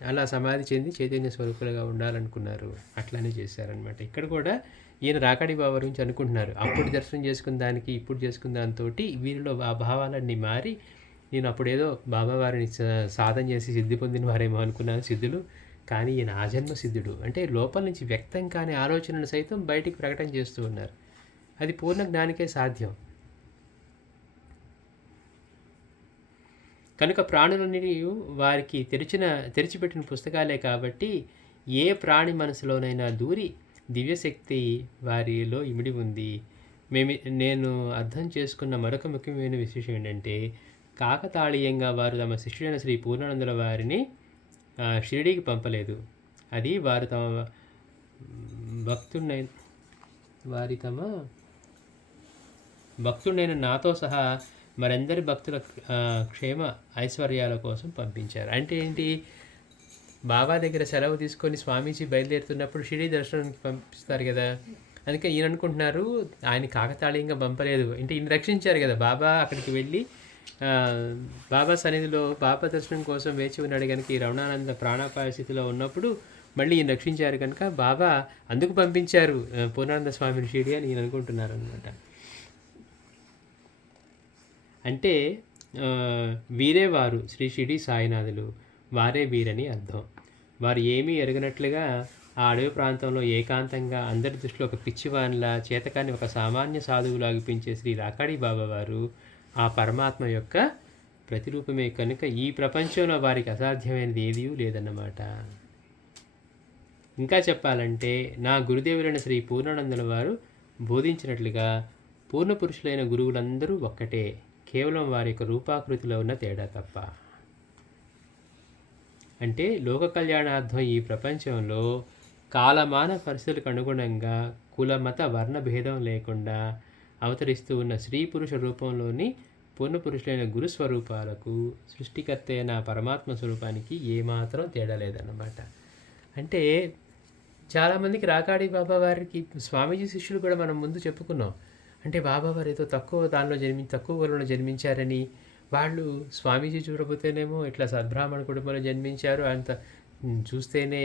అలా సమాధి చెంది చైతన్య స్వరూపులుగా ఉండాలనుకున్నారు, అట్లానే చేశారనమాట. ఇక్కడ కూడా ఈయన రాకాడి బాబా గురించి అనుకుంటున్నారు. అప్పుడు దర్శనం చేసుకున్న దానికి ఇప్పుడు చేసుకున్న దాంతో వీరిలో ఆ భావాలన్నీ మారి నేను అప్పుడేదో బాబా వారిని సాధన చేసి సిద్ధి పొందిన వారేమో అనుకున్నాను సిద్ధులు, కానీ ఈయన ఆజన్మ సిద్ధుడు. అంటే లోపల నుంచి వ్యక్తం కాని ఆలోచనలు సైతం బయటికి ప్రకటన చేస్తూ ఉన్నారు. అది పూర్ణ జ్ఞానికే సాధ్యం. కనుక ప్రాణులన్నీ వారికి తెరిచిపెట్టిన పుస్తకాలే కాబట్టి ఏ ప్రాణి మనసులోనైనా దూరి దివ్యశక్తి వారిలో ఇమిడి ఉంది. నేను అర్థం చేసుకున్న మరొక ముఖ్యమైన విశేషం ఏంటంటే, కాకతాళీయంగా వారు తమ శిష్యుడైన శ్రీ పూర్ణానందుల వారిని షిరిడీకి పంపలేదు. అది వారు తమ భక్తుడైన నాతో సహా మరందరి భక్తుల క్షేమ ఐశ్వర్యాల కోసం పంపించారు. అంటే ఏంటి, బాబా దగ్గర సెలవు తీసుకొని స్వామీజీ బయలుదేరుతున్నప్పుడు షిరిడీ దర్శనానికి పంపిస్తారు కదా. అందుకే ఈయన అనుకుంటున్నారు ఆయన కాకతాళీయంగా పంపలేదు, అంటే ఈయన రక్షించారు కదా. బాబా అక్కడికి వెళ్ళి బాబా సన్నిధిలో బాబా దర్శనం కోసం వేచి ఉన్నాడు కనుక ఈ రమణానంద ప్రాణాపాయ స్థితిలో ఉన్నప్పుడు మళ్ళీ ఈయన రక్షించారు కనుక బాబా అందుకు పంపించారు పూర్ణానంద స్వామిని షిరిడీ అని ఈయన అనుకుంటున్నారు అనమాట. అంటే వీరే వారు శ్రీ షిరిడీ సాయినాథులు, వారే వీరని అర్థం. వారు ఏమీ ఎరగనట్లుగా ఆ అడవి ప్రాంతంలో ఏకాంతంగా అందరి దృష్టిలో ఒక పిచ్చివానిలా, చేతకాన్ని ఒక సామాన్య సాధువులు అగిపించే శ్రీ రాకాడి బాబా వారు ఆ పరమాత్మ యొక్క ప్రతిరూపమే కనుక ఈ ప్రపంచంలో వారికి అసాధ్యమైనది ఏదీ లేదన్నమాట. ఇంకా చెప్పాలంటే నా గురుదేవులైన శ్రీ పూర్ణానందుల వారు బోధించినట్లుగా పూర్ణ పురుషులైన గురువులందరూ ఒక్కటే, కేవలం వారి యొక్క రూపాకృతిలో ఉన్న తేడా తప్ప. అంటే లోక కళ్యాణార్థం ఈ ప్రపంచంలో కాలమాన పరిస్థితులకు అనుగుణంగా కుల మత వర్ణ భేదం లేకుండా అవతరిస్తూ ఉన్న స్త్రీ పురుష రూపంలోని పూర్ణ పురుషులైన గురు స్వరూపాలకు సృష్టికర్త అయిన పరమాత్మ స్వరూపానికి ఏమాత్రం తేడా లేదన్నమాట. అంటే చాలామందికి రాకాడి బాబా వారికి స్వామీజీ శిష్యులు కూడా మనం ముందు చెప్పుకున్నాం. అంటే బాబావారు ఏదో తక్కువ కులంలో జన్మించారని, వాళ్ళు స్వామీజీ చూడబోతేనేమో ఇట్లా సద్బ్రాహ్మణ కుటుంబంలో జన్మించారు, అంత చూస్తేనే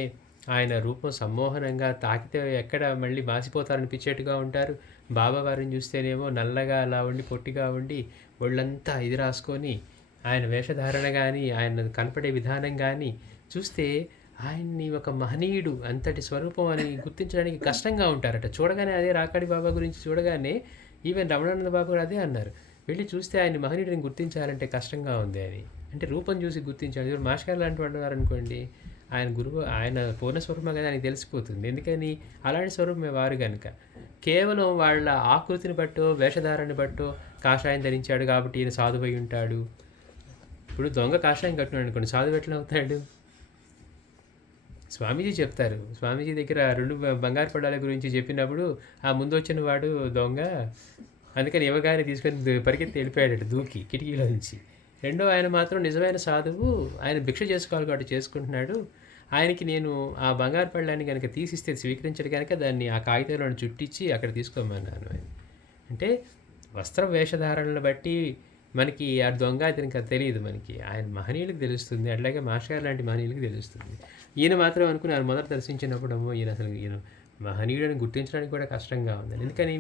ఆయన రూపం సమ్మోహనంగా, తాకితే ఎక్కడ మళ్ళీ మాసిపోతారనిపించేట్టుగా ఉంటారు. బాబావారిని చూస్తేనేమో నల్లగా అలా ఉండి పొట్టిగా ఉండి ఒళ్ళంతా ఇది రాసుకొని ఆయన వేషధారణ కానీ ఆయన కనపడే విధానం కానీ చూస్తే ఆయన్ని ఒక మహనీయుడు అంతటి స్వరూపం అని గుర్తించడానికి కష్టంగా ఉంటారట. చూడగానే అదే రాకాడి బాబా గురించి చూడగానే ఈవెన్ రమణానంద బాబు కూడా అదే అన్నారు, వెళ్ళి చూస్తే ఆయన మహనీయుడిని గుర్తించాలంటే కష్టంగా ఉంది అని. అంటే రూపం చూసి గుర్తించాలి. ఇప్పుడు మాస్టర్ గారు లాంటి వాళ్ళు ఉన్నారనుకోండి, ఆయన గురువు ఆయన పూర్ణ స్వరూపం కదా ఆయనకి తెలిసిపోతుంది. ఎందుకని అలాంటి స్వరూపమే వారు కనుక. కేవలం వాళ్ళ ఆకృతిని బట్టో వేషధారాన్ని బట్టో కాషాయం ధరించాడు కాబట్టి ఈయన సాధువై ఉంటాడు. ఇప్పుడు దొంగ కాషాయం కట్టున్నాడు అనుకోండి, సాధువు ఎట్లా అవుతాడు? స్వామీజీ చెప్తారు. స్వామీజీ దగ్గర 2 బంగారు పళ్ళాల గురించి చెప్పినప్పుడు ఆ ముందు వచ్చిన వాడు దొంగ, అందుకని ఇవ్వగానే తీసుకొని పరిగెత్తి వెళ్ళిపోయాడట దూకి కిటికీలో నుంచి. రెండో ఆయన మాత్రం నిజమైన సాధువు, ఆయన భిక్ష చేసుకోవాలి కాబట్టి చేసుకుంటున్నాడు. ఆయనకి నేను ఆ బంగారు పళ్ళాన్ని కనుక తీసిస్తే స్వీకరించడు కనుక దాన్ని ఆ కాగితంలో చుట్టించి అక్కడ తీసుకోమన్నాను అని. అంటే వస్త్ర వేషధారణలను బట్టి మనకి ఆ దొంగ అతనికి అది తెలియదు. మనకి ఆయన మహనీయులకు తెలుస్తుంది, అట్లాగే మాస్టర్ గారు లాంటి మహనీయులకు తెలుస్తుంది. ఈయన మాత్రం అనుకున్నారు మొదట దర్శించినప్పుడు, ఈయన అసలు ఈయన మహనీయుడిని గుర్తించడానికి కూడా కష్టంగా ఉందని. ఎందుకని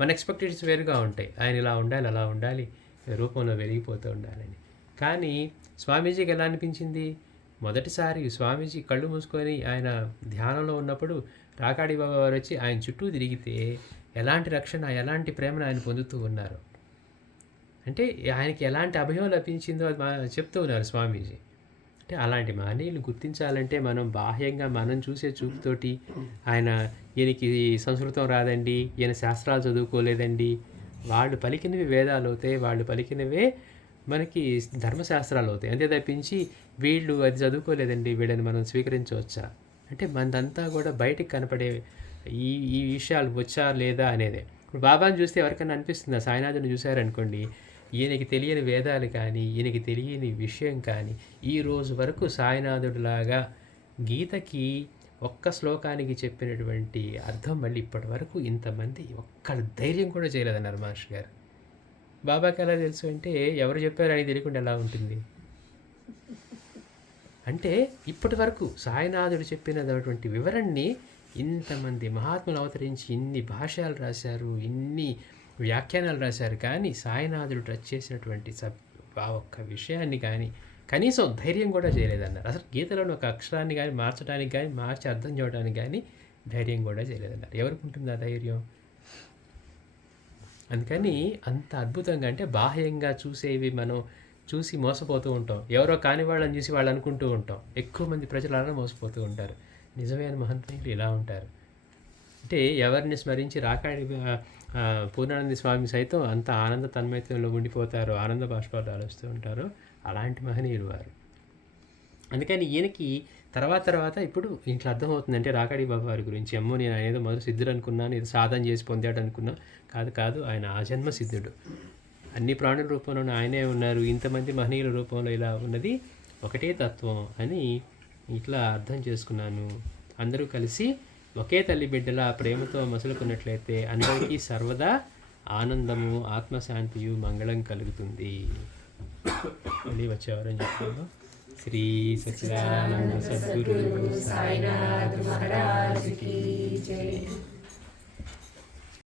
మన ఎక్స్పెక్టేషన్స్ వేరుగా ఉంటాయి. ఆయన ఇలా ఉండాలి, అలా ఉండాలి, రూపంలో వెలిగిపోతూ ఉండాలని. కానీ స్వామీజీకి ఎలా అనిపించింది? మొదటిసారి స్వామీజీ కళ్ళు మూసుకొని ఆయన ధ్యానంలో ఉన్నప్పుడు రాకాడి బాబా వారు వచ్చి ఆయన చుట్టూ తిరిగితే ఎలాంటి రక్షణ, ఎలాంటి ప్రేమను ఆయన పొందుతూ ఉన్నారు. అంటే ఆయనకి ఎలాంటి అభయం లభించిందో అది చెప్తూ ఉన్నారు స్వామీజీ. అంటే అలాంటి మహనీయులు గుర్తించాలంటే మనం బాహ్యంగా మనం చూసే చూపుతోటి ఈయనకి సంస్కృతం రాదండి, ఈయన శాస్త్రాలు చదువుకోలేదండి, వాళ్ళు పలికినవి వేదాలు అవుతాయి, వాళ్ళు పలికినవే మనకి ధర్మశాస్త్రాలు అవుతాయి. అంతే తప్పించి వీళ్ళు అది చదువుకోలేదండి, వీళ్ళని మనం స్వీకరించవచ్చా అంటే మనదంతా కూడా బయటికి కనపడే ఈ ఈ విషయాలు వచ్చా లేదా అనేదే. ఇప్పుడు బాబాని చూస్తే ఎవరికైనా అనిపిస్తుందా? సాయినాథుని చూశారనుకోండి, ఈయనకి తెలియని వేదాలు కానీ, ఈయనకి తెలియని విషయం కానీ, ఈ రోజు వరకు సాయినాథుడిలాగా గీతకి ఒక్క శ్లోకానికి చెప్పినటువంటి అర్థం మళ్ళీ ఇప్పటి వరకు ఇంతమంది ఒక్కళ్ళ ధైర్యం కూడా చేయలేదన్నారు మాస్టర్ గారు. బాబాకి ఎలా తెలుసు అంటే ఎవరు చెప్పారు అని తెలియకుండా ఎలా ఉంటుంది? అంటే ఇప్పటి వరకు సాయినాథుడు చెప్పినటువంటి వివరణని ఇంతమంది మహాత్ములు అవతరించి ఇన్ని భాష్యాలు రాశారు, ఇన్ని వ్యాఖ్యానాలు రాశారు, కానీ సాయినాథుడు టచ్ చేసినటువంటి ఆ ఒక్క విషయాన్ని కానీ కనీసం ధైర్యం కూడా చేయలేదన్నారు. అసలు గీతలోని ఒక అక్షరాన్ని కానీ మార్చడానికి కానీ, మార్చి అర్థం చేయడానికి కానీ ధైర్యం కూడా చేయలేదన్నారు. ఎవరికి ఉంటుంది ఆ ధైర్యం? అందుకని అంత అద్భుతంగా, అంటే బాహ్యంగా చూసేవి మనం చూసి మోసపోతూ ఉంటాం. ఎవరో కాని వాళ్ళని చూసి వాళ్ళు అనుకుంటూ ఉంటాం. ఎక్కువ మంది ప్రజలు అలా మోసపోతూ ఉంటారు. నిజమైన మహనీయులు ఇలా ఉంటారు. అంటే ఎవరిని స్మరించి రాకాడి పూర్ణానంద స్వామి సైతం అంత ఆనంద తన్మయత్వంలో ఉండిపోతారు, ఆనంద బాష్పాలు ఆలోచిస్తూ ఉంటారు. అలాంటి మహనీయులు వారు. అందుకని ఈయనకి తర్వాత ఇప్పుడు ఇట్లా అర్థమవుతుంది. అంటే రాకాడి బాబా వారి గురించి, అమ్మో నేను ఆయన ఏదో మొదటి సిద్ధుడు అనుకున్నాను, ఏదో సాధన చేసి పొందాడు అనుకున్నా. కాదు, ఆయన ఆజన్మ సిద్ధుడు. అన్ని ప్రాణుల రూపంలోనే ఆయనే ఉన్నారు. ఇంతమంది మహనీయుల రూపంలో ఇలా ఉన్నది ఒకటే తత్వం అని ఇట్లా అర్థం చేసుకున్నాను. అందరూ కలిసి ఒకే తల్లి బిడ్డల ప్రేమతో మసులుకున్నట్లయితే అందరికీ సర్వదా ఆనందము, ఆత్మశాంతియు, మంగళం కలుగుతుంది. మళ్ళీ వచ్చేవారని చెప్తాను. శ్రీ సచ్చిదానంద సద్గురు సాయినాథ్ మహారాజ్ కీ జై.